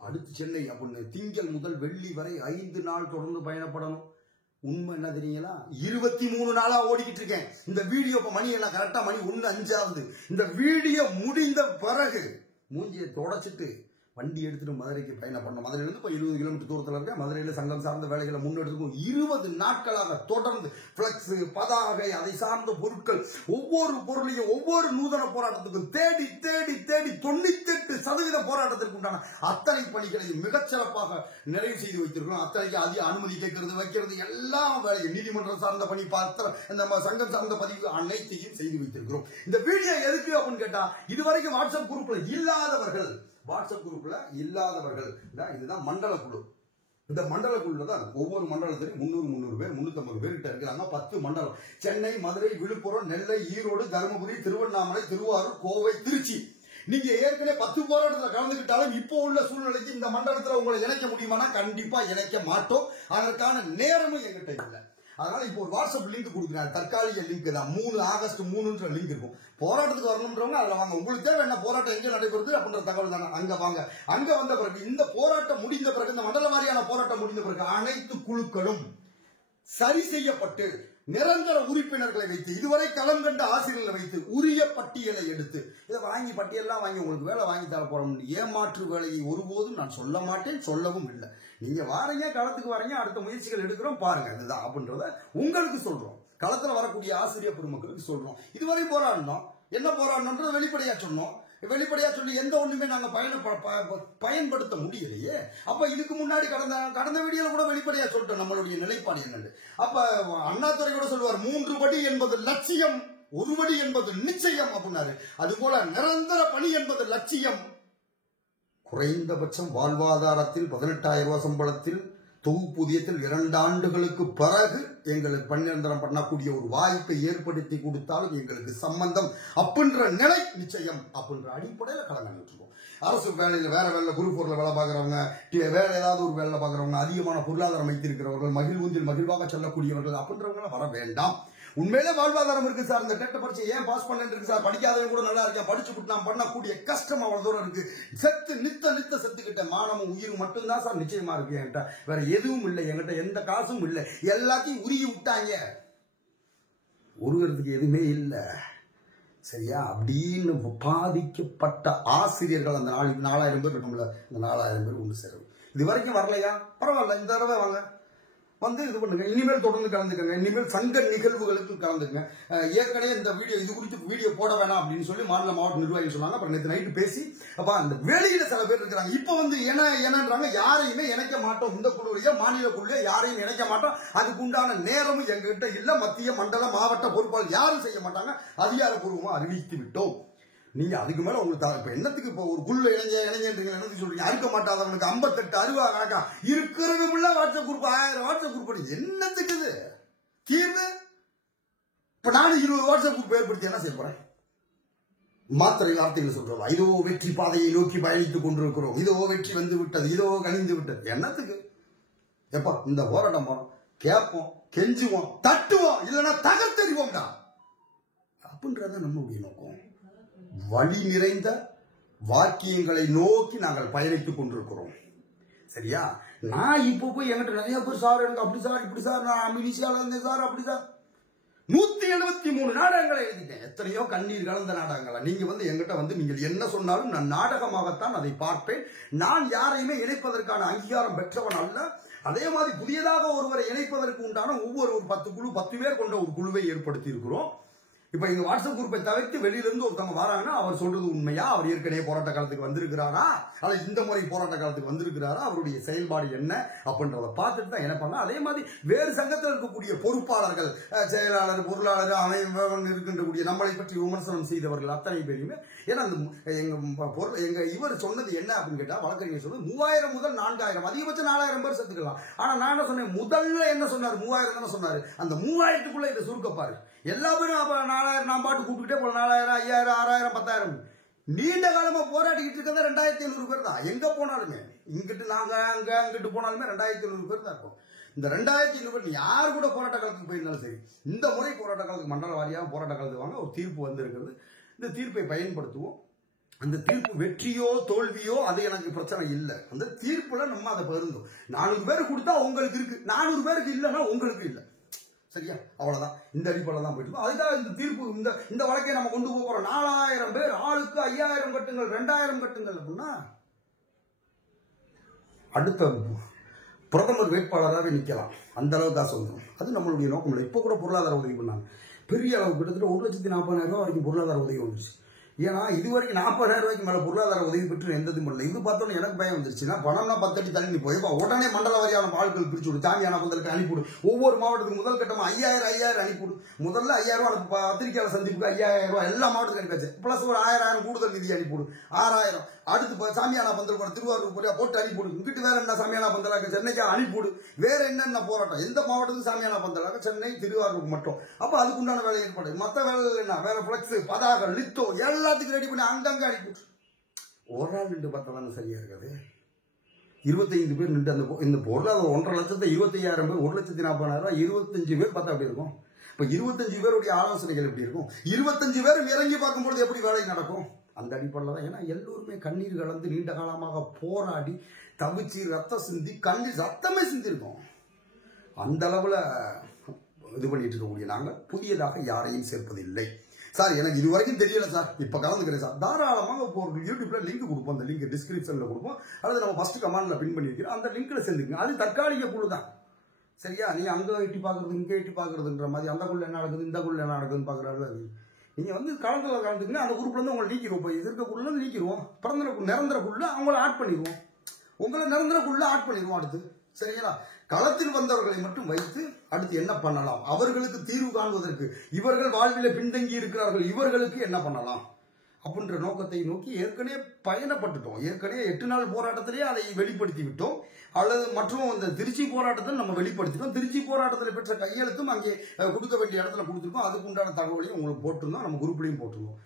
அடுத்து சென்னை அப்படின்னு திங்கள் முதல் வெள்ளி வரை 5 நாள் தொடர்ந்து பயணப்படணும். உண்மை என்ன தெரியுங்களா, 23 நாளா ஓடிக்கிட்டு இருக்கேன். இந்த வீடியோ இப்ப மணி எல்லாம் கரெக்டா மணி 1:05. இந்த வீடியோ முடிந்த பிறகு மூஞ்சியை தொடச்சிட்டு வண்டி எடுத்துட்டு மதுரைக்கு பயணம் பண்ண. மதுரையில இருந்து 20 கிலோமீட்டர் தூரத்தில் இருக்க. மதுரையில சங்கம் சார்ந்த வேலைகளை முன்னெடுக்கும். 20 நாட்களாக தொடர்ந்து பிளக்ஸ், பதாகை, அதை சார்ந்த பொருட்கள், ஒவ்வொரு பொருளையும் ஒவ்வொரு நூதன போராட்டத்துக்கும் தேடி தேடி தேடி 98% போராட்டத்திற்கு உண்டான அத்தனை பணிகளையும் மிகச்சிறப்பாக நிறைவு செய்து வைத்திருக்கிறோம். அத்தனைக்கு அதிக அனுமதி கேட்கறது, வைக்கிறது, எல்லா வேலையும், நீதிமன்றம் சார்ந்த பணி, இந்த சங்கம் சார்ந்த பதிவு அனைத்தையும் செய்து வைத்திருக்கிறோம். இந்த வீடியோ எதுக்கு அப்படின்னு கேட்டா, இதுவரைக்கும் வாட்ஸ்அப் குரூப்ல இல்லாதவர்கள், இதுதான் மண்டல குழு. இந்த மண்டல குழுல தான் ஒவ்வொரு மண்டலத்திலும் 300 பேர் 350 பேர் கிட்ட இருக்கிறாங்க. 10 மண்டலம்: சென்னை, மதுரை, விழுப்புரம், நெல்லை, ஈரோடு, தருமபுரி, திருவண்ணாமலை, திருவாரூர், கோவை, திருச்சி. நீங்க ஏற்கனவே 10 போராட்டத்தில் கலந்துக்கிட்டாலும் இப்போ உள்ள சூழ்நிலைக்கு இந்த மண்டலத்தில் உங்களை இணைக்க முடியுமானா கண்டிப்பா இணைக்க மாட்டோம். அதற்கான நேரமும் எங்கிட்ட இல்லை. அதனால இப்போ ஒரு வாட்ஸ்அப் லிங்க் கொடுக்குறாங்க, தற்காலிக லிங்க் தான். 3 ஆகஸ்ட் 3 லிங்க் இருக்கும். போராட்டத்துக்கு வரணும்ன்றவங்க அதுல வாங்க. உங்களுக்கு தேவை என்ன, போராட்டம் எங்க நடைபெறுது அப்படின்ற தகவல் தானே, அங்க வாங்க. அங்க வந்த பிறகு, இந்த போராட்டம் முடிந்த பிறகு, இந்த மண்டல வாரியான போராட்டம் முடிந்த பிறகு அனைத்து குழுக்களும் சரி செய்யப்பட்டு நிரந்தர உறுப்பினர்களை வைத்து, இதுவரை களம் கண்ட ஆசிரியர்களை வைத்து உரிய பட்டியலை எடுத்து, இதை வாங்கி பட்டியலாம் வாங்கி உங்களுக்கு வேலை வாங்கி தர போறோம். ஏமாற்று வேலையை ஒருபோதும் நான் சொல்ல மாட்டேன், சொல்லவும் இல்லை. நீங்க வாரீங்க, களத்துக்கு வாரீங்க, அடுத்த முயற்சிகள் எடுக்கிறோம், பாருங்க இதுதான் அப்படின்றத உங்களுக்கு சொல்றோம். களத்துல வரக்கூடிய ஆசிரியர் பெருமக்களுக்கு சொல்றோம். இதுவரை போராடணும், என்ன போராடணும்ன்றது வெளிப்படையா சொன்னோம். வெளிப்படையா சொல்லி எந்த ஒண்ணுமே நாங்க பயன்படுத்த முடியலையே. அப்ப இதுக்கு முன்னாடி கடந்த வீடியோல கூட வெளிப்படையா சொல்லிட்டோம் நம்மளுடைய நிலைப்பாடு என்னன்னு. அப்ப அண்ணாதுரை கூட சொல்லுவார், 3 படி என்பது லட்சியம், 1 படி என்பது நிச்சயம் அப்படின்னாரு. அதுபோல நிரந்தர பணி என்பது லட்சியம். குறைந்தபட்சம் வாழ்வாதாரத்தில் 18,000 ரூபாய் சம்பளத்தில் தொகுப்பூதியத்தில் 2 ஆண்டுகளுக்கு பிறகு எங்களுக்கு பணிநிரந்தரம் பண்ணக்கூடிய ஒரு வாய்ப்பை ஏற்படுத்தி கொடுத்தாலும் எங்களுக்கு சம்பந்தம் அப்படின்ற நிலை நிச்சயம் அப்படின்ற அடிப்படையில் கடந்து இருக்கோம். அரசு வேலையில், வேற வேலை, குரூப் 4ல வேலை பார்க்கிறவங்க, வேற ஏதாவது ஒரு வேலை பார்க்கிறவங்க, அதிகமான பொருளாதாரம் வைத்திருக்கிறவர்கள், மகிழ்வுந்தில் மகிழ்வாக செல்லக்கூடியவர்கள் அப்படின்றவங்க வர வேண்டாம். உண்மையிலே வாழ்வாதாரம் இருக்கு சார், இந்த டெட்ட பரிச்சை ஏன் பாஸ் பண்ணு இருக்கு சார், படிக்காதவங்க கூட நல்லா இருக்கேன், படிச்சுட்டு நான் பண்ணக்கூடிய கஷ்டம் அவ்வளவு தூரம் இருக்கு, நித்த செத்துக்கிட்ட மானமும் உயிரும் மட்டும்தான் சார் நிச்சயமா இருக்கு என்கிட்ட, வேற எதுவும் இல்லை, என்கிட்ட எந்த காசும் இல்லை, எல்லாத்தையும் உருகி விட்டாங்க, உருகிறதுக்கு எதுவுமே இல்லை, சரியா அப்படின்னு பாதிக்கப்பட்ட ஆசிரியர்கள் அந்த 4,000 பேர் இருக்கும்ல, இந்த 4,000 பேர் ஒன்று சேரும். இது வரைக்கும் வரலையா, பரவாயில்ல, இந்த தடவை வாங்க வந்து இது பண்ணுங்க. இனிமேல் தொடர்ந்து கலந்துக்கங்க. இனிமேல் சங்க நிகழ்வுகளுக்கு கலந்துக்கங்க. ஏற்கனவே இந்த வீடியோ, இது குறித்து வீடியோ போட வேணாம் அப்படின்னு சொல்லி மாநில மாவட்ட நிர்வாகிகள் சொன்னாங்க. அப்புறம் நேற்று நைட்டு பேசி, அப்ப அந்த வெளியில சில பேர் இருக்கிறாங்க. இப்ப வந்து என்னன்றாங்க, யாரையுமே இணைக்க மாட்டோம், இந்த குழுவையோ மாநில குழுவையோ யாரையும் இணைக்க மாட்டோம், அதுக்கு உண்டான நேரமும் எங்ககிட்ட இல்ல, மத்திய மண்டல மாவட்ட பொறுப்பாளர் யாரும் செய்ய மாட்டாங்க, அதிகாரப்பூர்வமா அறிவித்து விட்டோம். நீங்க அதுக்கு மேல உங்களுக்கு இப்ப என்னத்துக்கு இப்ப ஒரு குழுவை இணைஞ்சீங்க என்னத்துக்கு சொல்றீங்க? அறுக்க மாட்டாதவனுக்கு 58 அருவா கணக்கா இருக்கிறதுக்குள்ள வாட்ஸ்அப் குரூப் 1000 வாட்ஸ்அப் குரூப் என்னத்துக்கு தீர்வு? இப்ப நானும் 20 வாட்ஸ்அப் குரூப் ஏற்படுத்தி என்ன செய்ய போறேன்? மாத்திரை வார்த்தைகள் சொல்றோம், இதோ வெற்றி பாதையை நோக்கி பயணித்துக் கொண்டிருக்கிறோம், இதோ வெற்றி வந்து விட்டது, இதோ கணிந்து விட்டது, என்னத்துக்கு? எப்ப இந்த போராட்டம் போறோம், கேட்போம், கெஞ்சுவோம், தட்டுவோம், இல்லைன்னா தகர்த்தெறிவோம்டா அப்படின்றத நம்மளுடைய நோக்கம். வழி நிறைந்த வாக்கியங்களை நோக்கி நாங்கள் பயணித்துக் கொண்டிருக்கிறோம், சரியா? நான் இப்போ போய் என்கிட்ட நிறைய பேர் சார் எனக்கு அப்படி சார் இப்படி சார், நான் அமினிஷியால இருந்தேன் சார் அப்படி சார், 173 நாடகங்களை எழுதிட்டேன். எத்தனையோ கண்ணீர் கலந்த நாடகங்களா. நீங்க எங்கிட்ட நீங்கள் என்ன சொன்னாலும் நான் நாடகமாகத்தான் அதை பார்ப்பேன். நான் யாரையுமே இணைப்பதற்கான அங்கீகாரம் பெற்றவன் அல்ல. அதே மாதிரி புதியதாக ஒருவரை இணைப்பதற்கு உண்டான ஒவ்வொரு 10 பேர் கொண்ட ஒரு குழுவை ஏற்படுத்தி இருக்கிறோம். இப்ப எங்க வாட்ஸ்அப் குரூப்பை தவிர்த்து வெளியிலிருந்து ஒருத்தவங்க வராங்கன்னா அவர் சொல்றது உண்மையா, அவர் ஏற்கனவே போராட்ட காலத்துக்கு வந்திருக்கிறாரா, அல்லது இந்த முறை போராட்ட காலத்துக்கு வந்திருக்கிறாரா, அவருடைய செயல்பாடு என்ன அப்படின்றத பார்த்துட்டு தான் என்ன பண்ணலாம். அதே மாதிரி வேறு சங்கத்தில் இருக்கக்கூடிய பொறுப்பாளர்கள், செயலாளர், பொருளாளர், அமைவன் இருக்கின்றக்கூடிய நம்மளை பற்றி விமர்சனம் செய்தவர்கள் அத்தனை பேருமே, ஏன்னா எங்க இவர் சொன்னது என்ன அப்படின்னு கேட்டா, வழக்கறிஞர் சொன்னது 3000 முதல் 4000 அதிகபட்சம் 4000 பேர் சேர்த்துக்கலாம். ஆனா நான் என்ன சொன்னேன், முதல்ல என்ன சொன்னார், 3000 தானே சொன்னாரு. அந்த 3000க்குள்ள இதை சுருக்கப்பாரு. எல்லா பேரும் 4000 நான் பாட்டு கூப்பிட்டுட்டே போல 4000, 5000, 6000, 10,000 நீண்ட காலமா போராடிக்கிட்டு இருக்கிறத 2500 பேர் தான். எங்க போனாலுமே இங்கிட்டு நாங்க அங்கிட்டு போனாலுமே 2500 பேர் தான் இருக்கும். இந்த 2500 பேர் யாரு கூட போராட்ட காலத்துக்கு போயிருந்தாலும் சரி, இந்த முறை போராட்ட காலத்துக்கு மண்டல வாரியாக போராட்ட காலத்துக்கு வாங்க ஒரு தீர்ப்பு வந்திருக்கிறது. இந்த தீர்ப்பை பயன்படுத்துவோம். அந்த தீர்ப்பு வெற்றியோ தோல்வியோ அது எனக்கு பிரச்சனை இல்லை. அந்த தீர்ப்புல நம்ம அதை பகிர்ந்தோம். 400 பேர் கொடுத்தா உங்களுக்கு இருக்கு, 400 பேருக்கு இல்லைன்னா உங்களுக்கு இல்லை. சரியா? அவ்வளவுதான். இந்த அடிப்படையில் தான் போயிட்டு அதுதான் இந்த தீர்ப்பு. இந்த வழக்கை நம்ம கொண்டு போறோம். 4000 பேர் ஆளுக்கு 5000 கட்டுங்கள், 2000 கட்டுங்கள் அப்படின்னா அடுத்த பிரதமர் வேட்பாளராகவே நிக்கலாம். அந்த அளவுக்கு காசு வந்துடும். அது நம்மளுடைய நோக்கம் இல்லை. இப்ப கூட பொருளாதார உதவி பண்ணாங்க. பெரிய அளவு கிட்டத்தட்ட 1,40,000 வரைக்கும் பொருளாதார உதவி வந்துச்சு. ஏன்னா இதுவரைக்கும் 40,000 ரூபாய்க்கு மேல பொருளாதார உதவி பெற்று எந்த இதுவும் பண்ணல. இது பார்த்தோன்னு எனக்கு பயம் வந்துருச்சுன்னா, பணம்னா 10 அடி தள்ளி போய் உடனே மண்டல வாரியான ஆட்கள் பிரிச்சு விடு, சாமியான பந்தலுக்கு அனுப்பிவிடு. ஒவ்வொரு மாவட்டத்துக்கு முதல் கட்டமா 5000 அனுப்பிவிடு. முதல்ல 5000 ரூபாய் பத்திரிகையாளர் சந்திப்புக்கு 5000 ரூபாய் எல்லா மாவட்டத்துக்கும் அனுப்பிச்சு. பிளஸ் ஒரு 1000 கூடுதல் நிதி அனுப்பிவிடு, 6000. அடுத்து சாமியான பந்தல் திருவாரூர் போறியா போட்டு அனுப்பிவிடு. இங்கிட்டு வேற என்ன சாமியான பந்தலாக சென்னைக்கு அனுப்பிவிடு. வேற என்னென்ன போராட்டம் எந்த மாவட்டத்துக்கு சாமியான பந்தலாக சென்னை திருவாரூர் மட்டும். அப்ப அதுக்குண்டான வேலை ஏற்பாடு. மற்ற வேலை என்ன, வேற பிளக்ஸ், பதாக, லித்தோ எல்லாத்துக்கும் ரெடி பண்ணி அங்கங்க அனுப்பிவிட்டு. ஒரு நாள் நின்று பார்த்தாலும் சரியா இருக்காது. 25 பேர் நின்று இந்த பொருளாதார 1,50,000 25,000 பேர் 1,40,000 25 பேர் பார்த்தா அப்படி இருக்கும். இப்ப 25 பேருடைய ஆலோசனைகள் எப்படி இருக்கும்? 25 பேரும் இறங்கி பார்க்கும்போது எப்படி வேலை நடக்கும்? அந்த அடிப்படையில் தான். ஏன்னா எல்லோருமே கண்ணீர் கலந்து நீண்ட காலமாக போராடி தவிச்சு ரத்தம் சிந்தி கண்ணீர் ரத்தமே சிந்திருக்கோம். அந்த அளவுல இது பண்ணிட்டு இருக்கக்கூடிய நாங்கள் புதியதாக யாரையும் சேர்ப்பதில்லை. சார் எனக்கு இதுவரைக்கும் தெரியல சார், இப்ப கலந்துக்கிறேன் சார், தாராளமாக யூடியூப்ல லிங்க் கொடுப்போம். அந்த லிங்க் டிஸ்கிரிப்ஷன்ல கொடுப்போம், அல்லது நம்ம ஃபர்ஸ்ட் கமெண்ட்ல பின் பண்ணி வைக்கிறோம். அந்த லிங்க்ல சேர்ந்துக்குங்க. அது தற்காலிக குழு தான். சரியா? நீங்க அங்க எட்டி பாக்குறது இங்க எட்டி பாக்குறதுன்ற மாதிரி அந்த குள்ள என்ன நடக்குது இந்த குள்ள என்ன நடக்குதுன்னு பாக்குறாரு. நீங்க கலந்துல கலந்துக்குங்க. அந்த குரூப்ல இருந்து உங்களை நீக்கிடுவோம். இது இருக்கக்குள்ள நீக்கிடுவோம். நிரந்தர குள்ள அவங்கள ஆட் பண்ணிடுவோம். உங்களை நிரந்தர குள்ள ஆட் பண்ணிடுவோம். அடுத்து சரிங்களா? களத்தில் வந்தவர்களை மட்டும் வைத்து அடுத்து என்ன பண்ணலாம், அவர்களுக்கு தீர்வு காண்பதற்கு, இவர்கள் வாழ்வில பின்தங்கி இருக்கிறார்கள், இவர்களுக்கு என்ன பண்ணலாம் அப்படின்ற நோக்கத்தை நோக்கி ஏற்கனவே பயணப்பட்டுட்டோம். ஏற்கனவே 8 நாள் போராட்டத்திலேயே அதை வெளிப்படுத்தி விட்டோம். அல்லது மற்றும் அந்த திருச்சி போராட்டத்தை நம்ம வெளிப்படுத்திட்டோம். திருச்சி போராட்டத்தில் பெற்ற கையெழுத்தும் அங்கே கொடுக்க வேண்டிய இடத்துல கொடுத்துருக்கோம். அதுக்கு உண்டான தகவலையும் உங்களுக்கு போட்டிருந்தோம், நம்ம குரூப்லையும் போட்டிருந்தோம்.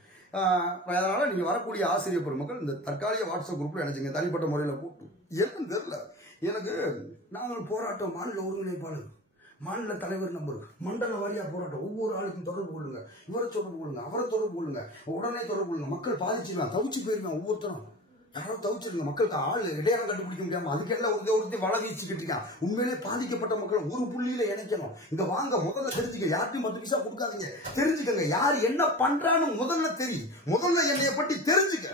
அதனால நீங்க வரக்கூடிய ஆசிரியர் பெருமக்கள் இந்த தற்காலிக வாட்ஸ்அப் குரூப்ல நினைச்சுங்க, தனிப்பட்ட முறையில் போட்டு என்னன்னு தெரியல எனக்கு. நாங்கள் போராட்டம் மாநில ஒருங்கிணைப்பாளர், மாநில தலைவர் நம்பர், மண்டல வாரியா போராட்டம், ஒவ்வொரு ஆளுக்கும் தொடர்பு கொள்ளுங்க, இவரை தொடர்பு கொள்ளுங்க, அவரை தொடர்பு கொள்ளுங்க, உடனே தொடர்பு கொள்ளுங்க. மக்கள் பாதிச்சுக்கலாம், தவிச்சு போயிருக்காங்க. ஒவ்வொருத்தரும் யாராவது தவிச்சிருங்க. மக்களுக்கு ஆள் இடையாளம் கண்டுபிடிக்க முடியாம அதுக்கெல்லாம் ஒருத்தர் வள வீச்சுக்கிட்டு இருக்கான். உண்மையிலே பாதிக்கப்பட்ட மக்கள் ஒரு புள்ளியில இணைக்கணும். இங்க வாங்க, முதல்ல தெரிஞ்சுக்க. யார்ட்டையும் 10 பைசா கொடுக்காதீங்க. தெரிஞ்சுக்கங்க யார் என்ன பண்றான்னு முதல்ல தெரியும். முதல்ல என்னைய பற்றி தெரிஞ்சுக்க,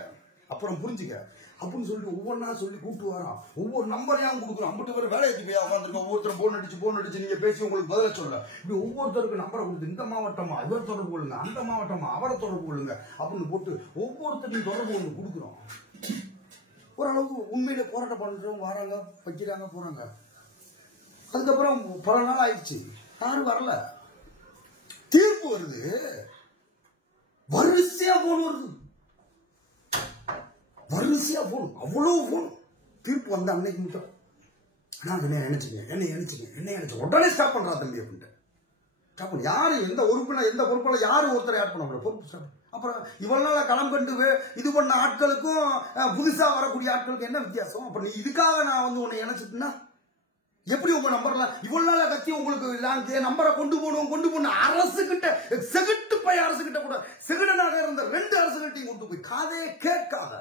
அப்புறம் புரிஞ்சுக்க அப்படின்னு சொல்லிட்டு ஒவ்வொன்றா சொல்லி கூப்பிட்டு வரோம். ஒவ்வொரு நம்பரையும் கொடுக்குறோம். 50 பேர் வேலைக்கு போய் உட்காந்துருக்கோம். ஒவ்வொருத்தரும் போன் அடிச்சு நீங்க பேசி உங்களுக்கு பதில சொல்ல, இப்படி ஒவ்வொருத்தருக்கு நம்பரை கொடுத்து இந்த மாவட்டமா இவர் தொடர்பு கொள்ளுங்க, அந்த மாவட்டமா அவரை தொடர்பு கொள்ளுங்க அப்படின்னு போட்டு ஒவ்வொருத்தரையும் தொடர்பு ஒன்று கொடுக்குறோம். ஓரளவுக்கு உண்மையில போராட்டம் பண்றவங்க வராங்க, வைக்கிறாங்க, போறாங்க. அதுக்கப்புறம் பல நாள் ஆயிடுச்சு, யாரும் வரல. தீர்ப்பு வருது, வரிசையா போன் வருது, வரிசையா போன், அவ்வளவு போன். தீர்ப்பு வந்த அன்னைக்கு மட்டும் நான் நினைச்சுங்க உடனே ஸ்டாப் பண்றா தம்பி அப்படின்ட்டு. ஸ்டாப் பண்ண யாரும் எந்த உறுப்பினர் எந்த பொறுப்பாளர் யாரும் ஒருத்தரை ஆட் பண்ண பொறுப்பு ஸ்டாப். அப்புறம் இவ்வளவு நாள் களம் கண்டு இது பண்ண ஆட்களுக்கும் புதுசா வரக்கூடிய ஆட்களுக்கு என்ன வித்தியாசம்? அப்ப நீ இதுக்காக நான் உன்னை இணைச்சிட்டுனா எப்படி உங்க நம்பர்லாம் இவ்வளவு நாள கத்தி உங்களுக்கு நம்பரை கொண்டு போகணும் அரசு கிட்ட செகுட்டு போய் அரசு கிட்ட கூட செகுடனாக இருந்த 2 அரசுகிட்டையும் கொண்டு போய் காதே கேட்காத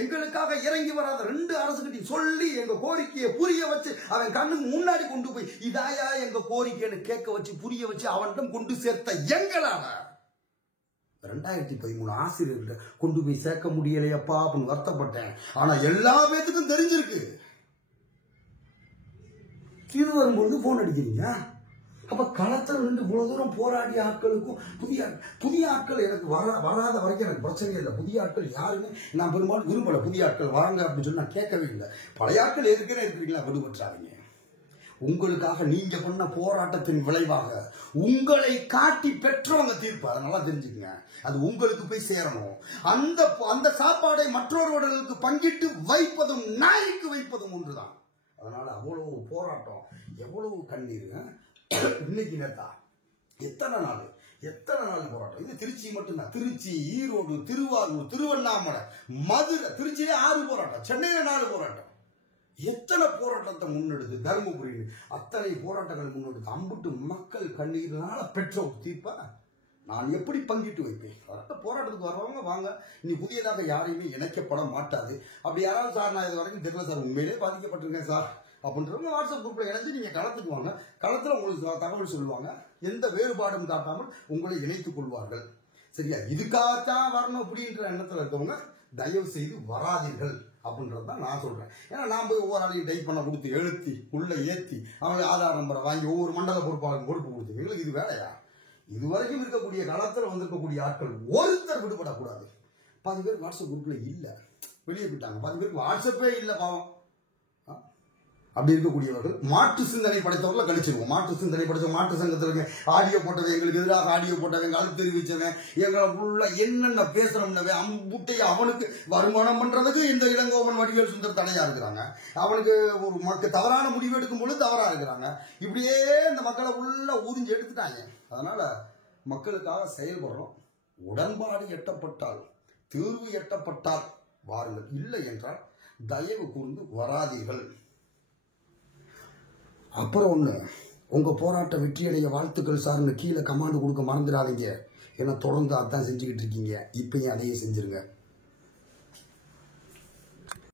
எங்களுக்காக இறங்கி வராத 2 அரசுகிட்ட சொல்லி எங்க கோரிக்கையை புரிய வச்சு அவன் கண்ணுக்கு முன்னாடி கொண்டு போய் இதாயா எங்க கோரிக்கைன்னு கேட்க வச்சு புரிய வச்சு அவனிடம் கொண்டு சேர்த்த எங்களால 2013 ஆசிரியர்கிட்ட கொண்டு போய் சேர்க்க முடியலையப்பா அப்படின்னு வருத்தப்பட்டேன். ஆனா எல்லா பேத்துக்கும் தெரிஞ்சிருக்கு. இது வரும்போது போன் அடிக்கிறீங்க. அப்ப களத்தில் நின்று இவ்வளவு தூரம் போராடிய ஆட்களுக்கும் புதிய ஆட்கள் எனக்கு வராத வரைக்கும் எனக்கு பிரச்சனை இல்லை. புதிய ஆட்கள் யாருன்னு நான் பெரும்பாலும் விரும்பல. புதிய ஆட்கள் வாங்க அப்படின்னு சொல்லி நான் கேட்கவே இல்லை. பழைய ஆட்கள் எதுக்குன்னு இருக்கிறீங்களா, விடுபற்றாதீங்க. உங்களுக்காக நீங்க பண்ண போராட்டத்தின் விளைவாக உங்களை காட்டி பெற்றவங்க தீர்ப்பு. அதனால தெரிஞ்சுக்கங்க, அது உங்களுக்கு போய் சேரணும். அந்த சாப்பாடை மற்றொருவர்களுக்கு பங்கிட்டு வைப்பதும் நாய்க்கு வைப்பதும் ஒன்றுதான். அதனால அவ்வளவு போராட்டம், எவ்வளவு கண்ணீர். இன்னைக்கு நேத்தா எத்தனை நாள் போராட்டம். இது திருச்சி மட்டும்தான். திருச்சி, ஈரோடு, திருவாரூர், திருவண்ணாமலை, மதுரை. திருச்சியிலே 6 போராட்டம், சென்னையில 4 போராட்டம். எத்தனை போராட்டத்தை முன்னெடுத்து தருமபுரி அத்தனை போராட்டங்கள் முன்னெடுத்து அம்புட்டு மக்கள் கண்ணீர்னால பெற்ற ஒரு தீர்ப்பை நான் எப்படி பங்கிட்டு வைப்பேன்? போராட்டத்துக்கு வர்றவங்க வாங்க. இனி புதியதாக யாரையுமே இணைக்கப்பட மாட்டாது. அப்படி யாராவது சார் நான் இது வரைக்கும் தெரியல சார், உண்மையிலே பாதிக்கப்பட்டிருக்கேன் சார் அப்படின்றவங்க வாட்ஸ்அப் குரூப்ல இணைஞ்சு நீங்க களத்துக்கு வாங்க. களத்துல உங்களுக்கு தகவல் சொல்லுவாங்க. எந்த வேறுபாடும் காட்டாமல் உங்களை இணைத்துக் கொள்வார்கள். சரியா? இதுக்காகத்தான் வரணும் அப்படின்ற எண்ணத்துல இருக்கவங்க தயவு செய்து வராதீர்கள் அப்படின்றதான் நான் சொல்றேன். ஏன்னா நான் போய் ஒவ்வொரு ஆளையும் டைப் பண்ண கொடுத்து எழுத்தி உள்ள ஏற்றி அவங்களுக்கு ஆதார் நம்பரை வாங்கி ஒவ்வொரு மண்டல பொறுப்பாளருக்கு பொறுப்பு கொடுத்து எங்களுக்கு இது வேலையா? இதுவரைக்கும் இருக்கக்கூடிய களத்தில் வந்திருக்கக்கூடிய ஆட்கள் ஒருத்தர் விடுபடக்கூடாது. 10 பேர் வாட்ஸ்அப் குரூப்ல இல்ல, வெளியே போயிட்டாங்க. 10 பேருக்கு வாட்ஸ்அப்பே இல்லை பாவம். அப்படி இருக்கக்கூடியவர்கள் மாற்று சிந்தனை படைத்தவர்களை கழிச்சிருவோம். மாற்று சிந்தனை படைச்ச மாற்று சங்கத்தில் ஆடியோ போட்டவன், எங்களுக்கு எதிராக ஆடியோ போட்டவன், கழுத்து தெரிவிச்சவன், எங்களை ஃபுல்லா என்னென்ன பேசுறோம்னவே அம்புட்டை அவனுக்கு வருமானம் பண்றதுக்கு இந்த இளங்கோவன் வடிவேல் சுந்தர் தடையா இருக்கிறாங்க. அவனுக்கு ஒரு தவறான முடிவு எடுக்கும் பொழுது தவறா இருக்கிறாங்க. இப்படியே இந்த மக்களை ஃபுல்லா ஊதிஞ்சு எடுத்துட்டாங்க. அதனால மக்களுக்காக செயல்படுறோம். உடன்பாடு எட்டப்பட்டால், தீர்வு எட்டப்பட்டால் வாருங்கள். இல்லை என்றால் தயவு கூர்ந்து வராதீர்கள். அப்புறம் ஒண்ணு, உங்க போராட்ட வெற்றியடைய வாழ்த்துக்கள் சார்னு கீழே கமாண்ட் கொடுக்க மறந்துடாதீங்க. ஏன்னா தொடர்ந்து அதான் செஞ்சுக்கிட்டு இருக்கீங்க. இப்பயும் அதையே செஞ்சிருங்க.